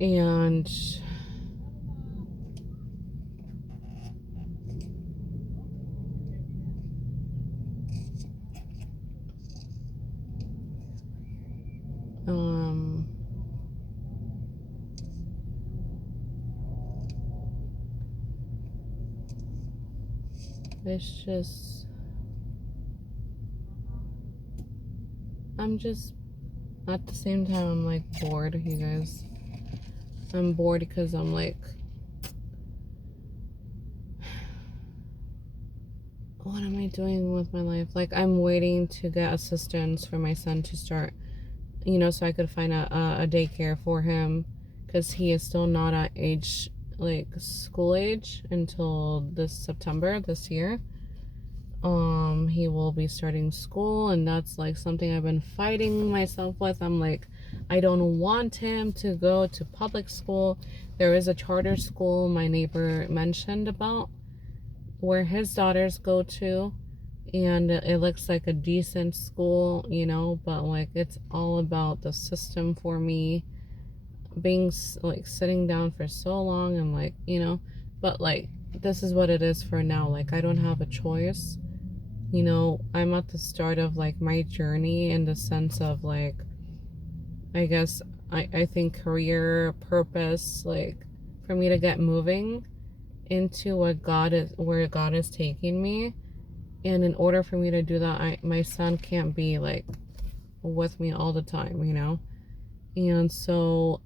And it's just, I'm just, at the same time, I'm like bored, you guys. I'm bored because I'm like, what am I doing with my life? Like, I'm waiting to get assistance for my son to start, you know, so I could find a daycare for him, because he is still not at age, like school age, until this September this year. He will be starting school, and that's like something I've been fighting myself with. I'm like, I don't want him to go to public school. There is a charter school my neighbor mentioned about where his daughters go to, and it looks like a decent school, you know, but like it's all about the system for me being like sitting down for so long and like, you know, but like this is what it is for now. Like I don't have a choice. You know, I'm at the start of like my journey in the sense of like, I guess I think career purpose, like for me to get moving into what God is, where God is taking me. And in order for me to do that, my son can't be like with me all the time, you know? And so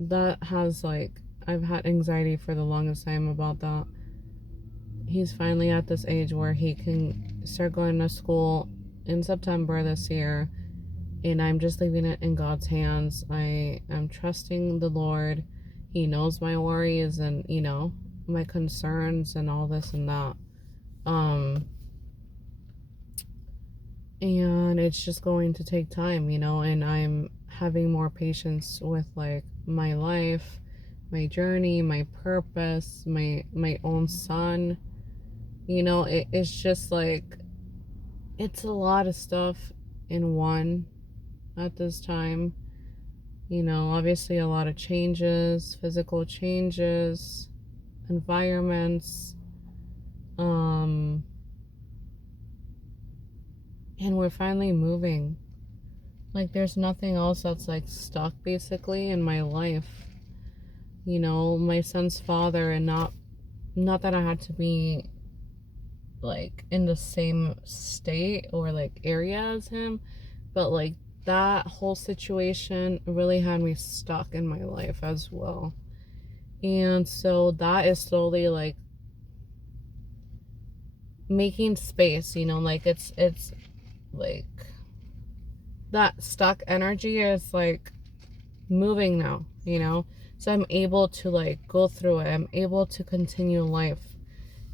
that has like, I've had anxiety for the longest time about that. He's finally at this age where he can start going to school in September this year, and I'm just leaving it in God's hands. I am trusting the Lord. He knows my worries and, you know, my concerns and all this and that. And it's just going to take time, you know, and I'm having more patience with like my life, my journey, my purpose, my own son. You know, it's just like it's a lot of stuff in one at this time. You know, obviously a lot of changes, physical changes, environments, and we're finally moving. Like there's nothing else that's like stuck basically in my life. You know, my son's father, and not that I had to be like in the same state or like area as him, but like that whole situation really had me stuck in my life as well. And so that is slowly like making space, you know, like it's like that stuck energy is like moving now, you know. So I'm able to like go through it. I'm able to continue life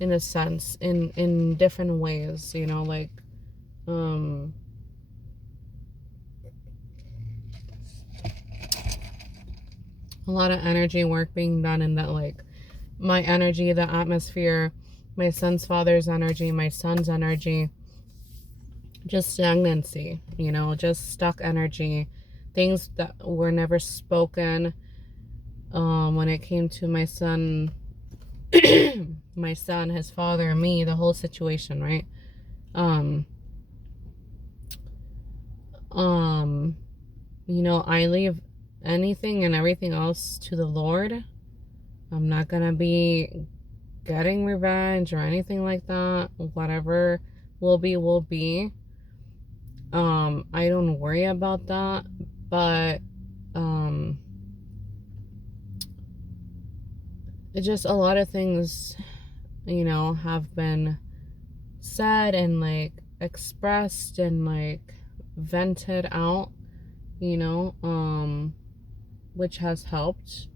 in a sense, in different ways, you know, like a lot of energy work being done in that, like my energy, the atmosphere, my son's father's energy, my son's energy, just stagnancy, you know, just stuck energy, things that were never spoken. When it came to my son, my son, his father, and me, the whole situation, right? You know, I leave anything and everything else to the Lord. I'm not gonna be getting revenge or anything like that. Whatever will be, will be. I don't worry about that, but it's just a lot of things, you know, have been said and like expressed and like vented out, you know, which has helped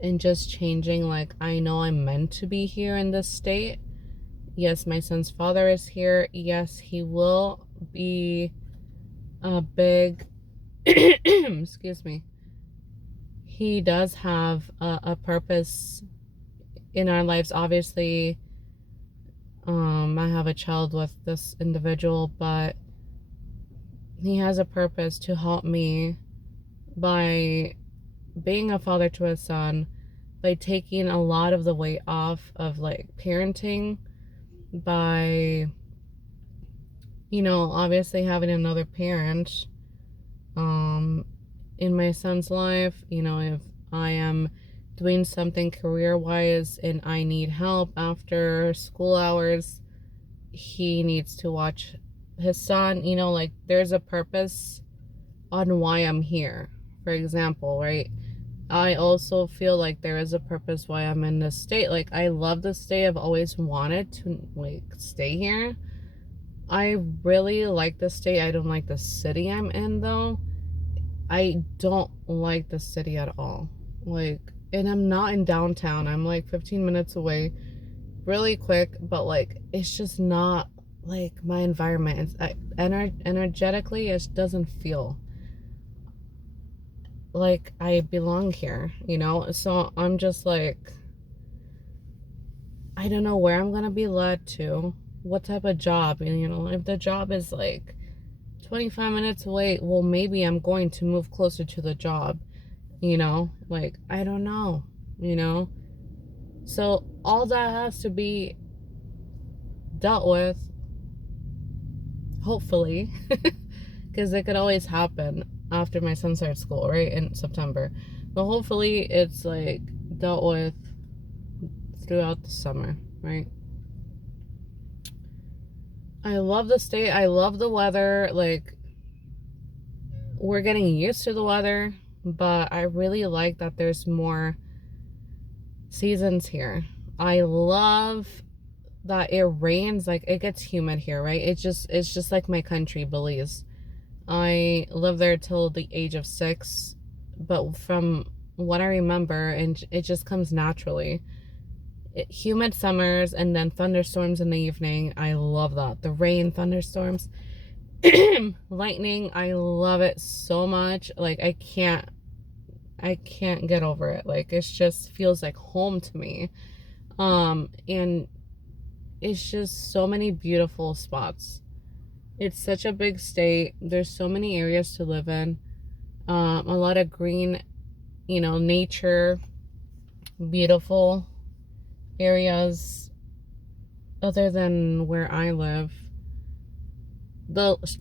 in just changing. Like, I know I'm meant to be here in this state. Yes, my son's father is here. Yes, he will be a big excuse me, he does have a purpose in our lives. Obviously, I have a child with this individual, but he has a purpose to help me by being a father to a son, by taking a lot of the weight off of like parenting, by, you know, obviously having another parent in my son's life. You know, if I am doing something career-wise and I need help after school hours, he needs to watch his son. You know, like there's a purpose on why I'm here, for example, right? I also feel like there is a purpose why I'm in this state. Like, I love the state. I've always wanted to like stay here. I really like the state. I don't like the city I'm in though. I don't like the city at all. Like, and I'm not in downtown. I'm like 15 minutes away really quick, but like it's just not like my environment. Energetically, it doesn't feel like I belong here, you know? So I'm just like, I don't know where I'm gonna be led to, what type of job, you know? If the job is like 25 minutes away, well, maybe I'm going to move closer to the job, you know? Like, I don't know, you know? So all that has to be dealt with, hopefully, because it could always happen after my son starts school, right, in September. But hopefully it's like dealt with throughout the summer, right? I love the state. I love the weather. Like, we're getting used to the weather, but I really like that there's more seasons here. I love that it rains. Like, it gets humid here, right? It's just like my country, Belize. I lived there till the age of 6, but from what I remember, and it just comes naturally. Humid summers and then thunderstorms in the evening. I love that. The rain, thunderstorms, lightning. I love it so much. Like, I can't get over it. Like, it just feels like home to me. And it's just so many beautiful spots. It's such a big state. There's so many areas to live in. A lot of green, you know, nature, beautiful areas. Other than where I live,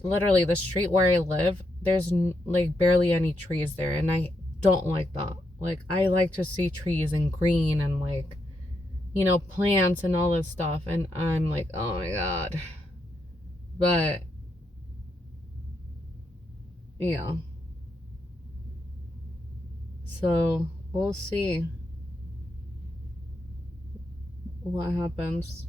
literally the street where I live, there's like barely any trees there, and I don't like that. Like, I like to see trees and green and, like, you know, plants and all this stuff, and I'm like, oh my god. But yeah, so we'll see what happens.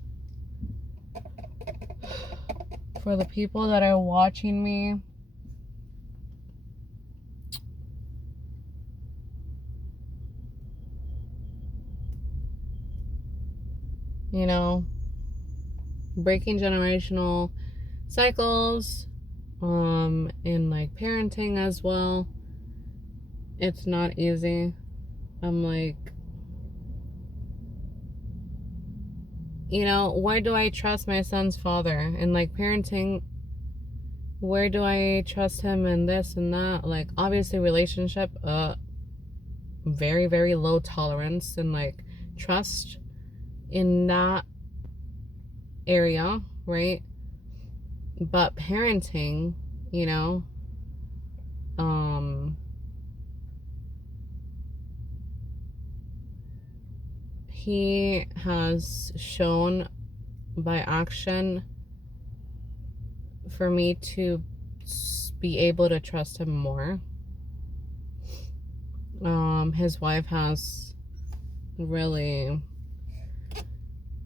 For the people that are watching me, you know, breaking generational cycles, in like parenting as well. It's not easy. I'm like, you know, where do I trust my son's father? And like parenting, where do I trust him in this and that? Like, obviously relationship, very, very low tolerance and like trust in that area, right? But parenting, you know, he has shown by action for me to be able to trust him more. His wife has really,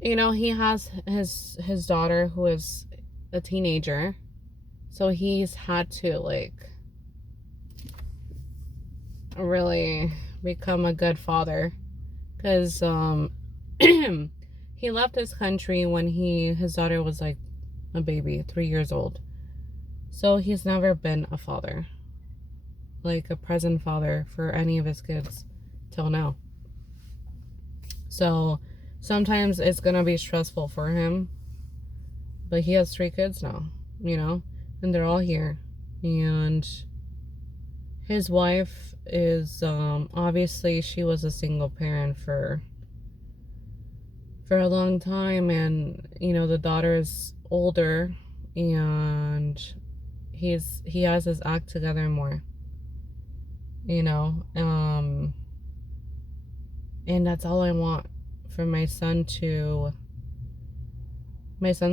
you know, he has his daughter who is a teenager, so he's had to like really become a good father, because he left his country when his daughter was like a baby, 3 years old. So he's never been a father, like a present father for any of his kids till now. So sometimes it's gonna be stressful for him, but he has 3 kids now, you know, and they're all here. And his wife is, obviously she was a single parent for a long time, and you know, the daughter is older, and he has his act together more, you know. And that's all I want for my son's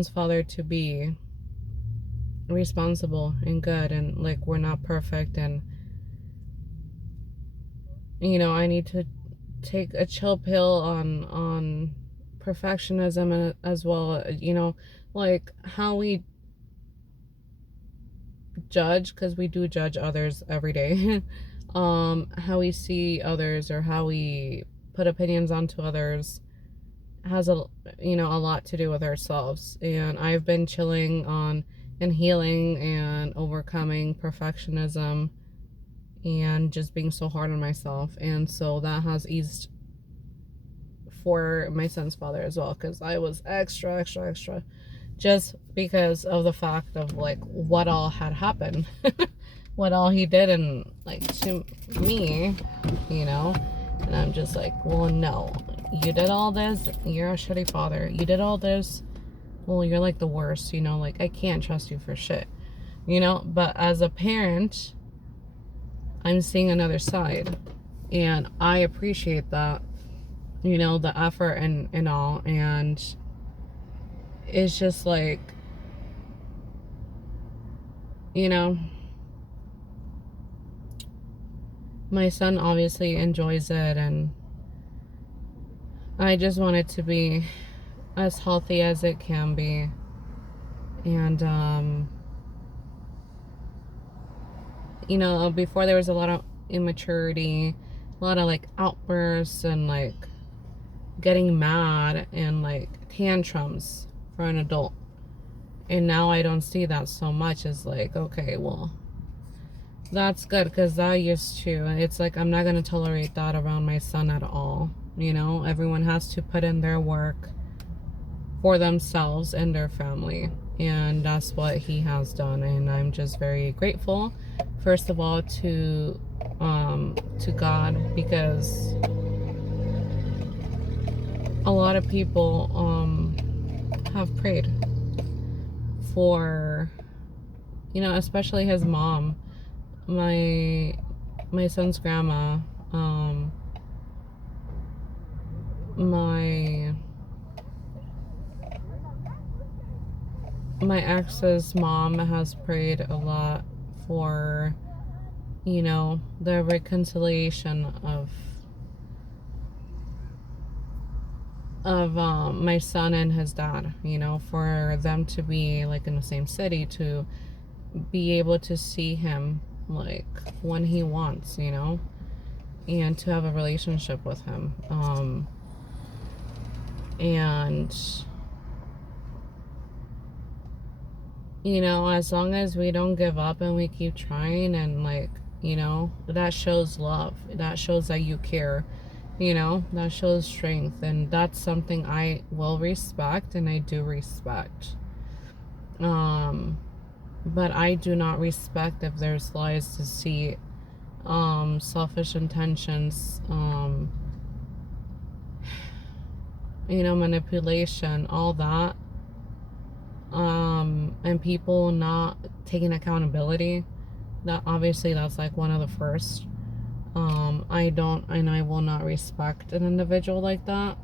father to be responsible and good, and like, we're not perfect, and you know, I need to take a chill pill on perfectionism as well, you know, like how we judge, because we do judge others every day. How we see others, or how we put opinions onto others, has a a lot to do with ourselves. And I've been chilling on and healing and overcoming perfectionism and just being so hard on myself. And so that has eased for my son's father as well, because I was extra just because of the fact of like what all had happened. What all he did and like to me, you know. And I'm just like, well, no, you did all this, you're a shitty father, you did all this, well, you're like the worst, like I can't trust you for shit, but as a parent, I'm seeing another side, and I appreciate that, the effort and all. And it's just like, my son obviously enjoys it, and I just want it to be as healthy as it can be. And before there was a lot of immaturity, a lot of like outbursts and like getting mad and like tantrums for an adult. And now I don't see that so much as like, okay, well, that's good, because that used to. It's like, I'm not going to tolerate that around my son at all. Everyone has to put in their work for themselves and their family. And that's what he has done. And I'm just very grateful, first of all, to God, because a lot of people have prayed for, especially his mom, my son's grandma, my ex's mom has prayed a lot for, the reconciliation of my son and his dad, for them to be like in the same city, to be able to see him like when he wants, and to have a relationship with him. And as long as we don't give up and we keep trying, and like, that shows love, that shows that you care, that shows strength. And that's something I will respect, and I do respect. But I do not respect if there's lies, deceit, selfish intentions, manipulation, all that. And people not taking accountability. That obviously, that's like one of the first. I don't, and I will not respect an individual like that.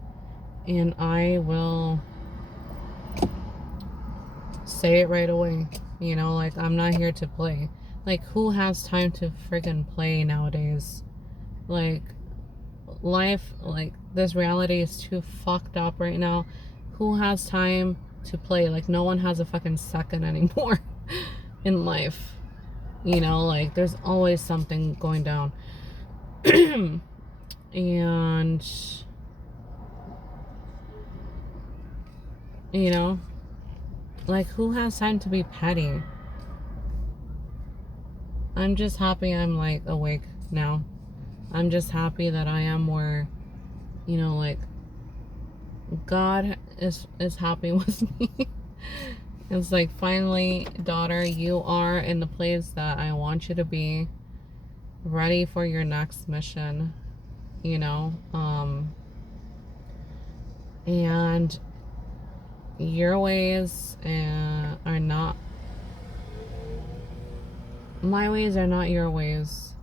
And I will say it right away. Like, I'm not here to play. Like, who has time to friggin' play nowadays? Like, life, like, this reality is too fucked up right now. Who has time to play? Like, no one has a fucking second anymore in life. Like, there's always something going down. And like, who has time to be petty? I'm just happy I'm like awake now. I'm just happy that I am more, like, God is happy with me. It's like, finally, daughter, you are in the place that I want you to be, ready for your next mission, and your ways are not, my ways are not your ways.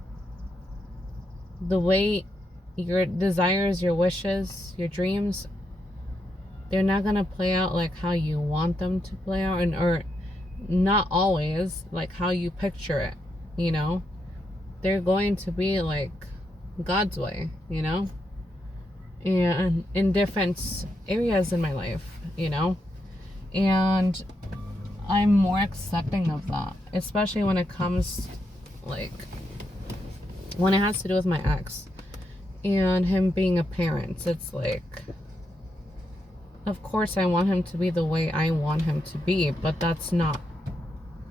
The way your desires, your wishes, your dreams, they're not gonna play out like how you want them to play out, or not always like how you picture it. They're going to be like God's way, and in different areas in my life, and I'm more accepting of that, especially when it comes, like, when it has to do with my ex and him being a parent. It's like, Of course, I want him to be the way I want him to be, but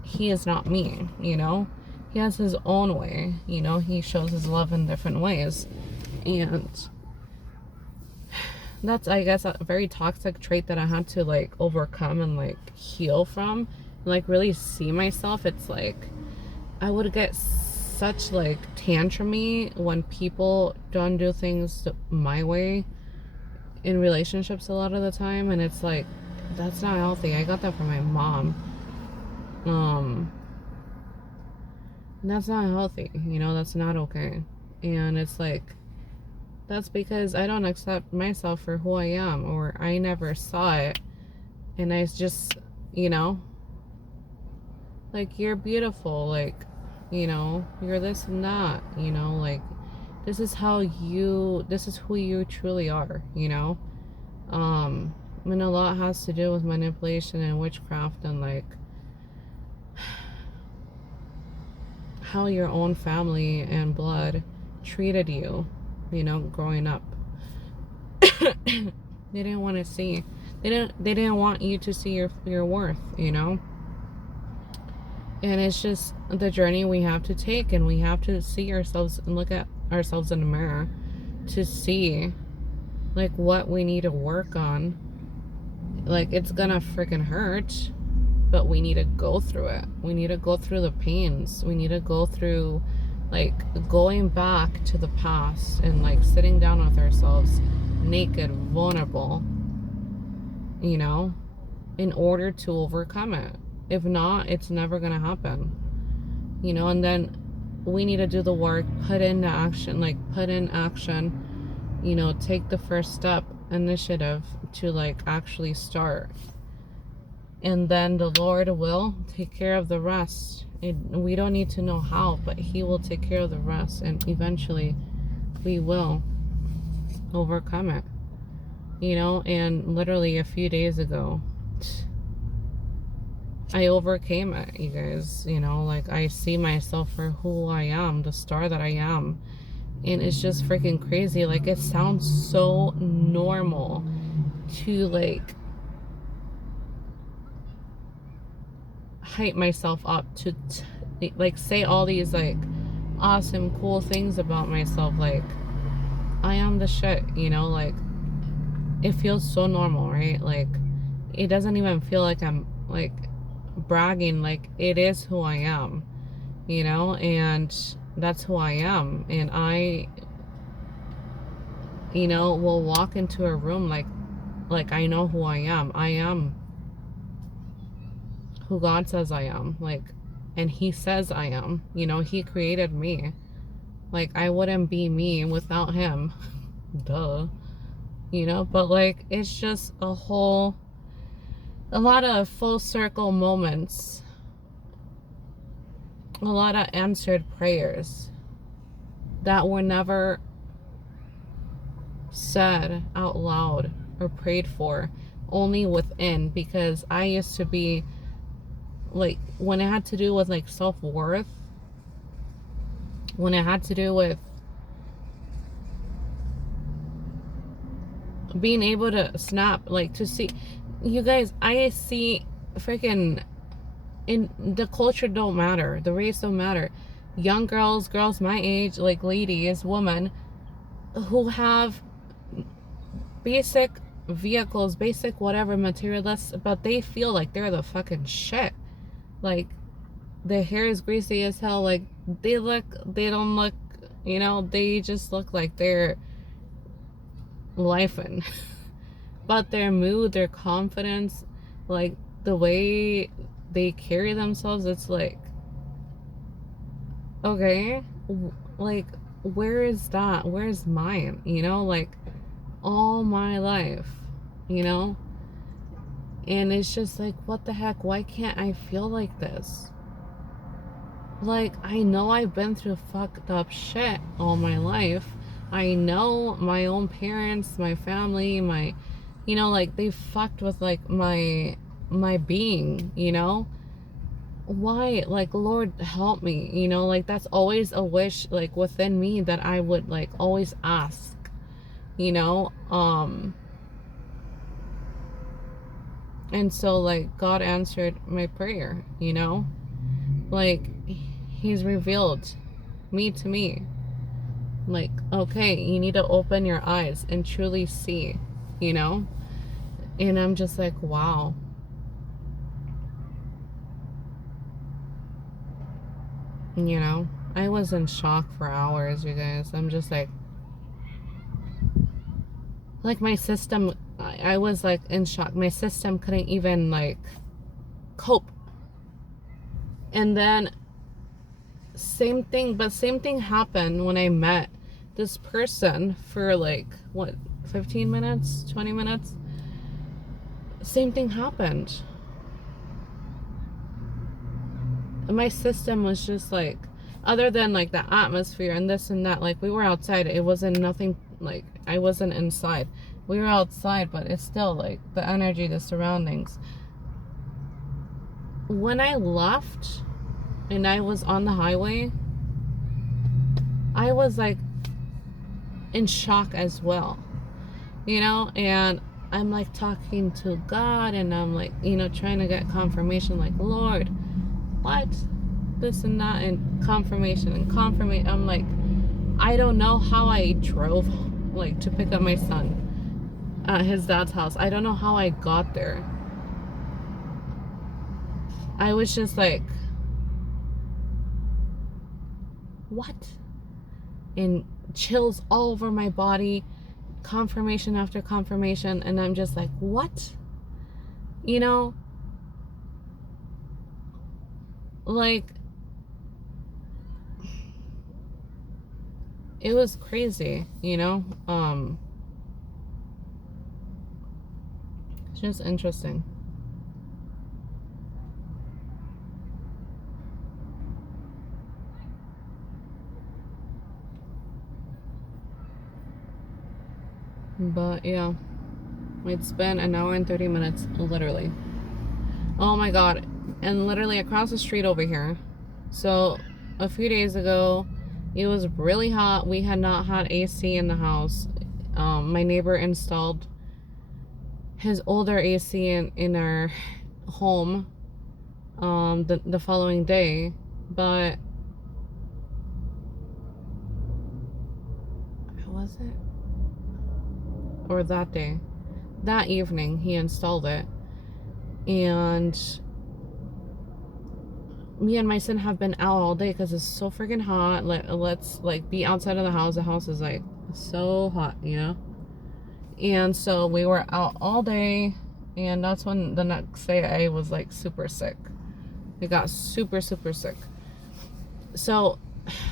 he is not me, you know? He has his own way, you know? He shows his love in different ways. And that's, I guess, a very toxic trait that I had to, like, overcome and, like, heal from. And, like, really see myself. It's like, I would get such, like, tantrumy when people don't do things my way in relationships a lot of the time. And it's like, that's not healthy. I got that from my mom. That's not healthy, you know? That's not okay. And it's like, that's because I don't accept myself for who I am, or I never saw it. And I just, you know, like, you're beautiful, like, you know, you're this and that, you know, like, this is who you truly are, you know? And a lot has to do with manipulation and witchcraft and, like, how your own family and blood treated you, you know, growing up. They didn't want to see. They didn't want you to see your worth, you know? And it's just the journey we have to take, and we have to see ourselves and look at ourselves in the mirror to see, like, what we need to work on. Like, it's gonna freaking hurt, but we need to go through it. We need to go through the pains. We need to go through, like, going back to the past and, like, sitting down with ourselves naked, vulnerable, you know, in order to overcome it. If not, it's never gonna happen, you know. And then we need to do the work, put in action, you know, take the first step, initiative to, like, actually start. And then the Lord will take care of the rest. We don't need to know how, but He will take care of the rest. And eventually we will overcome it. You know, and literally a few days ago, I overcame it, you guys. You know, like, I see myself for who I am, the star that I am. And it's just freaking crazy. Like, it sounds so normal to, like, hype myself up to like, say all these, like, awesome, cool things about myself. Like, I am the shit, you know? Like, it feels so normal, right? Like, it doesn't even feel like I'm, like, bragging. Like, it is who I am, you know? And that's who I am. And I, you know, will walk into a room like I know who I am. I am who God says I am. Like, and He says I am, you know. He created me. Like, I wouldn't be me without Him. Duh. You know, but, like, it's just a lot of full circle moments, a lot of answered prayers that were never said out loud or prayed for, only within. Because I used to be, like, when it had to do with, like, self-worth, when it had to do with being able to snap, like, to see, you guys, I see freaking, in the culture don't matter, the race don't matter, young girls my age, like, ladies, women who have basic vehicles, basic whatever, materialists, but they feel like they're the fucking shit. Like, their hair is greasy as hell. Like, they don't look, you know, they just look like they're lifing. But their mood, their confidence, like, the way they carry themselves, it's like, okay, like, where is that? Where's mine? You know, like, all my life, you know? And it's just like, what the heck? Why can't I feel like this? Like, I know I've been through fucked up shit all my life. I know my own parents, my family, you know, like, they fucked with, like, my being, you know? Why? Like, Lord, help me, you know? Like, that's always a wish, like, within me that I would, like, always ask, you know? And so, like, God answered my prayer, you know? Like, he's revealed me to me. Like, okay, you need to open your eyes and truly see, you know? And I'm just like, wow. You know? I was in shock for hours, you guys. I'm just like my system, I was like in shock. My system couldn't even like cope. And then same thing happened when I met this person for like what, 15 minutes, 20 minutes. Same thing happened. My system was just like, other than like the atmosphere and this and that, like we were outside, it wasn't nothing, like I wasn't inside, we were outside, but it's still like the energy, the surroundings. When I left and I was on the highway, I was like in shock as well, you know? And I'm like talking to God, and I'm like, you know, trying to get confirmation, like, Lord, what? This and that, and confirmation and confirmation. I'm like, I don't know how I drove like to pick up my son at his dad's house. I don't know how I got there. I was just like, what? And chills all over my body, confirmation after confirmation, and I'm just like, what? You know, like, it was crazy, you know? It's just interesting. But yeah, it's been an hour and 30 minutes, literally. Oh my God. And literally across the street over here. So a few days ago, it was really hot. We had not had AC in the house. My neighbor installed his older AC in our home the following day. But was it? Or that day? That evening, he installed it. And me and my son have been out all day because it's so freaking hot. Let's like be outside of the house. The house is like so hot, you know? And so we were out all day, and that's when the next day I was like super sick. I got super sick. So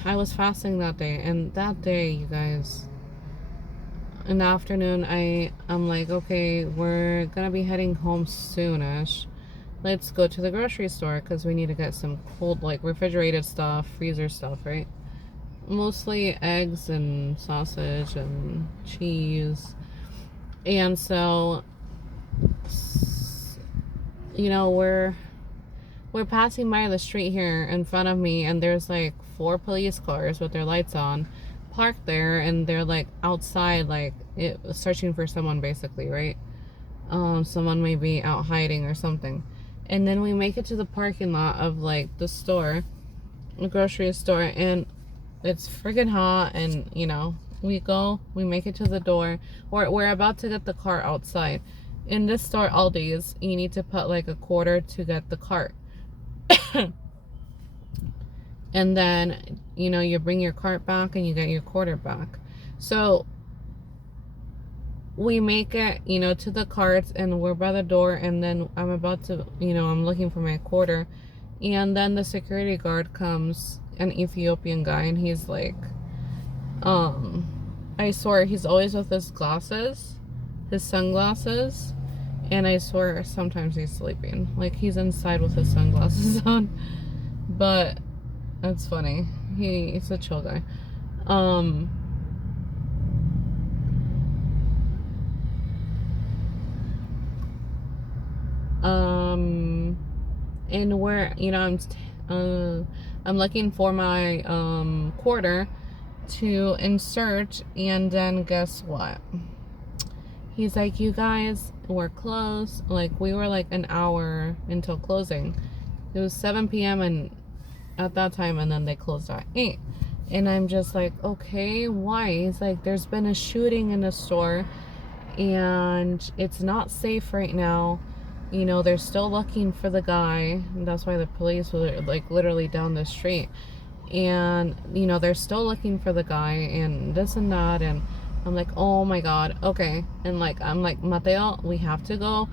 I was fasting that day, and that day, you guys, in the afternoon, I'm like, okay, we're gonna be heading home soonish. Let's go to the grocery store because we need to get some cold, like refrigerated stuff, freezer stuff, right? Mostly eggs and sausage and cheese. And so, you know, we're passing by the street here in front of me, and there's like 4 police cars with their lights on parked there, and they're like outside, like searching for someone, basically, right? Someone may be out hiding or something. And then we make it to the parking lot of like the store, the grocery store, and it's freaking hot. And you know, we make it to the door, or we're about to get the car outside. In this store, Aldi's, you need to put like a quarter to get the cart. And then, you know, you bring your cart back and you get your quarter back. So we make it, you know, to the carts, and we're by the door, and then I'm about to, you know, I'm looking for my quarter, and then the security guard comes, an Ethiopian guy, and he's like, I swear he's always with his glasses, his sunglasses, and I swear sometimes he's sleeping, like he's inside with his sunglasses on. But that's funny. He's a chill guy. And where, you know, I'm looking for my quarter to insert, and then guess what? He's like, you guys were closed. Like, we were like an hour until closing. It was 7 p.m. and at that time, and then they closed at 8. And I'm just like, okay, why? He's like, there's been a shooting in the store and it's not safe right now. You know, they're still looking for the guy. And that's why the police were like literally down the street. And, you know, they're still looking for the guy and this and that. And I'm like, oh my God, okay. And like, I'm like, Mateo, we have to go.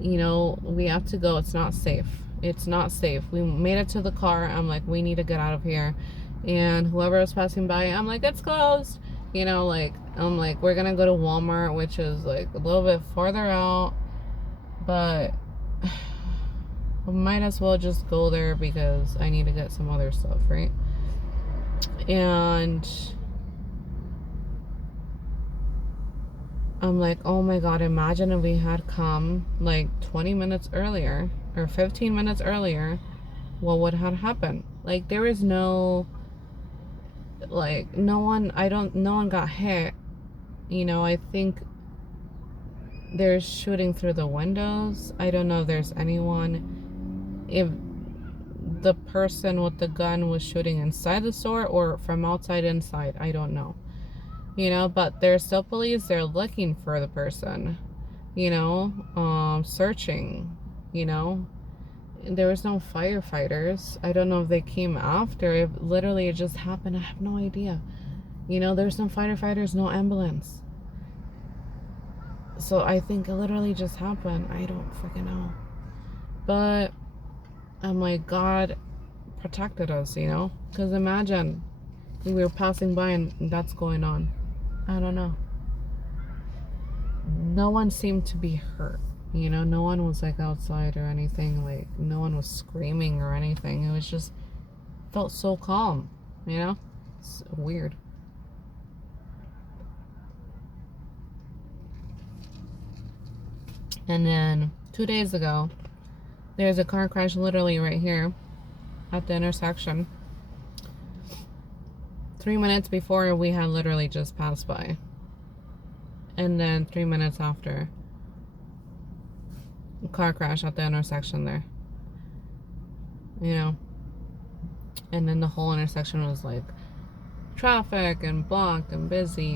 You know, we have to go. It's not safe. It's not safe. We made it to the car. I'm like, we need to get out of here. And whoever was passing by, I'm like, it's closed. You know, like, I'm like, we're gonna go to Walmart, which is like a little bit farther out, but I might as well just go there because I need to get some other stuff, right? And I'm like, oh my God, imagine if we had come like 20 minutes earlier or 15 minutes earlier, what would have happened? Like, there is no, like, no one got hit. You know, I think they're shooting through the windows. I don't know if there's anyone, if the person with the gun was shooting inside the store or from outside inside. I don't know. You know, but there's still police. They're looking for the person, you know, searching, you know. There was no firefighters. I don't know if they came after. If literally it just happened, I have no idea. You know, there's no firefighters, no ambulance. So I think it literally just happened. I don't freaking know. But I'm like, God protected us, you know? Because imagine we were passing by and that's going on. I don't know. No one seemed to be hurt. You know, no one was like outside or anything. Like, no one was screaming or anything. It was just, felt so calm, you know? It's weird. And then 2 days ago, there's a car crash literally right here at the intersection. 3 minutes before, we had literally just passed by. And then 3 minutes after, a car crash at the intersection there. You know? And then the whole intersection was like traffic and blocked and busy.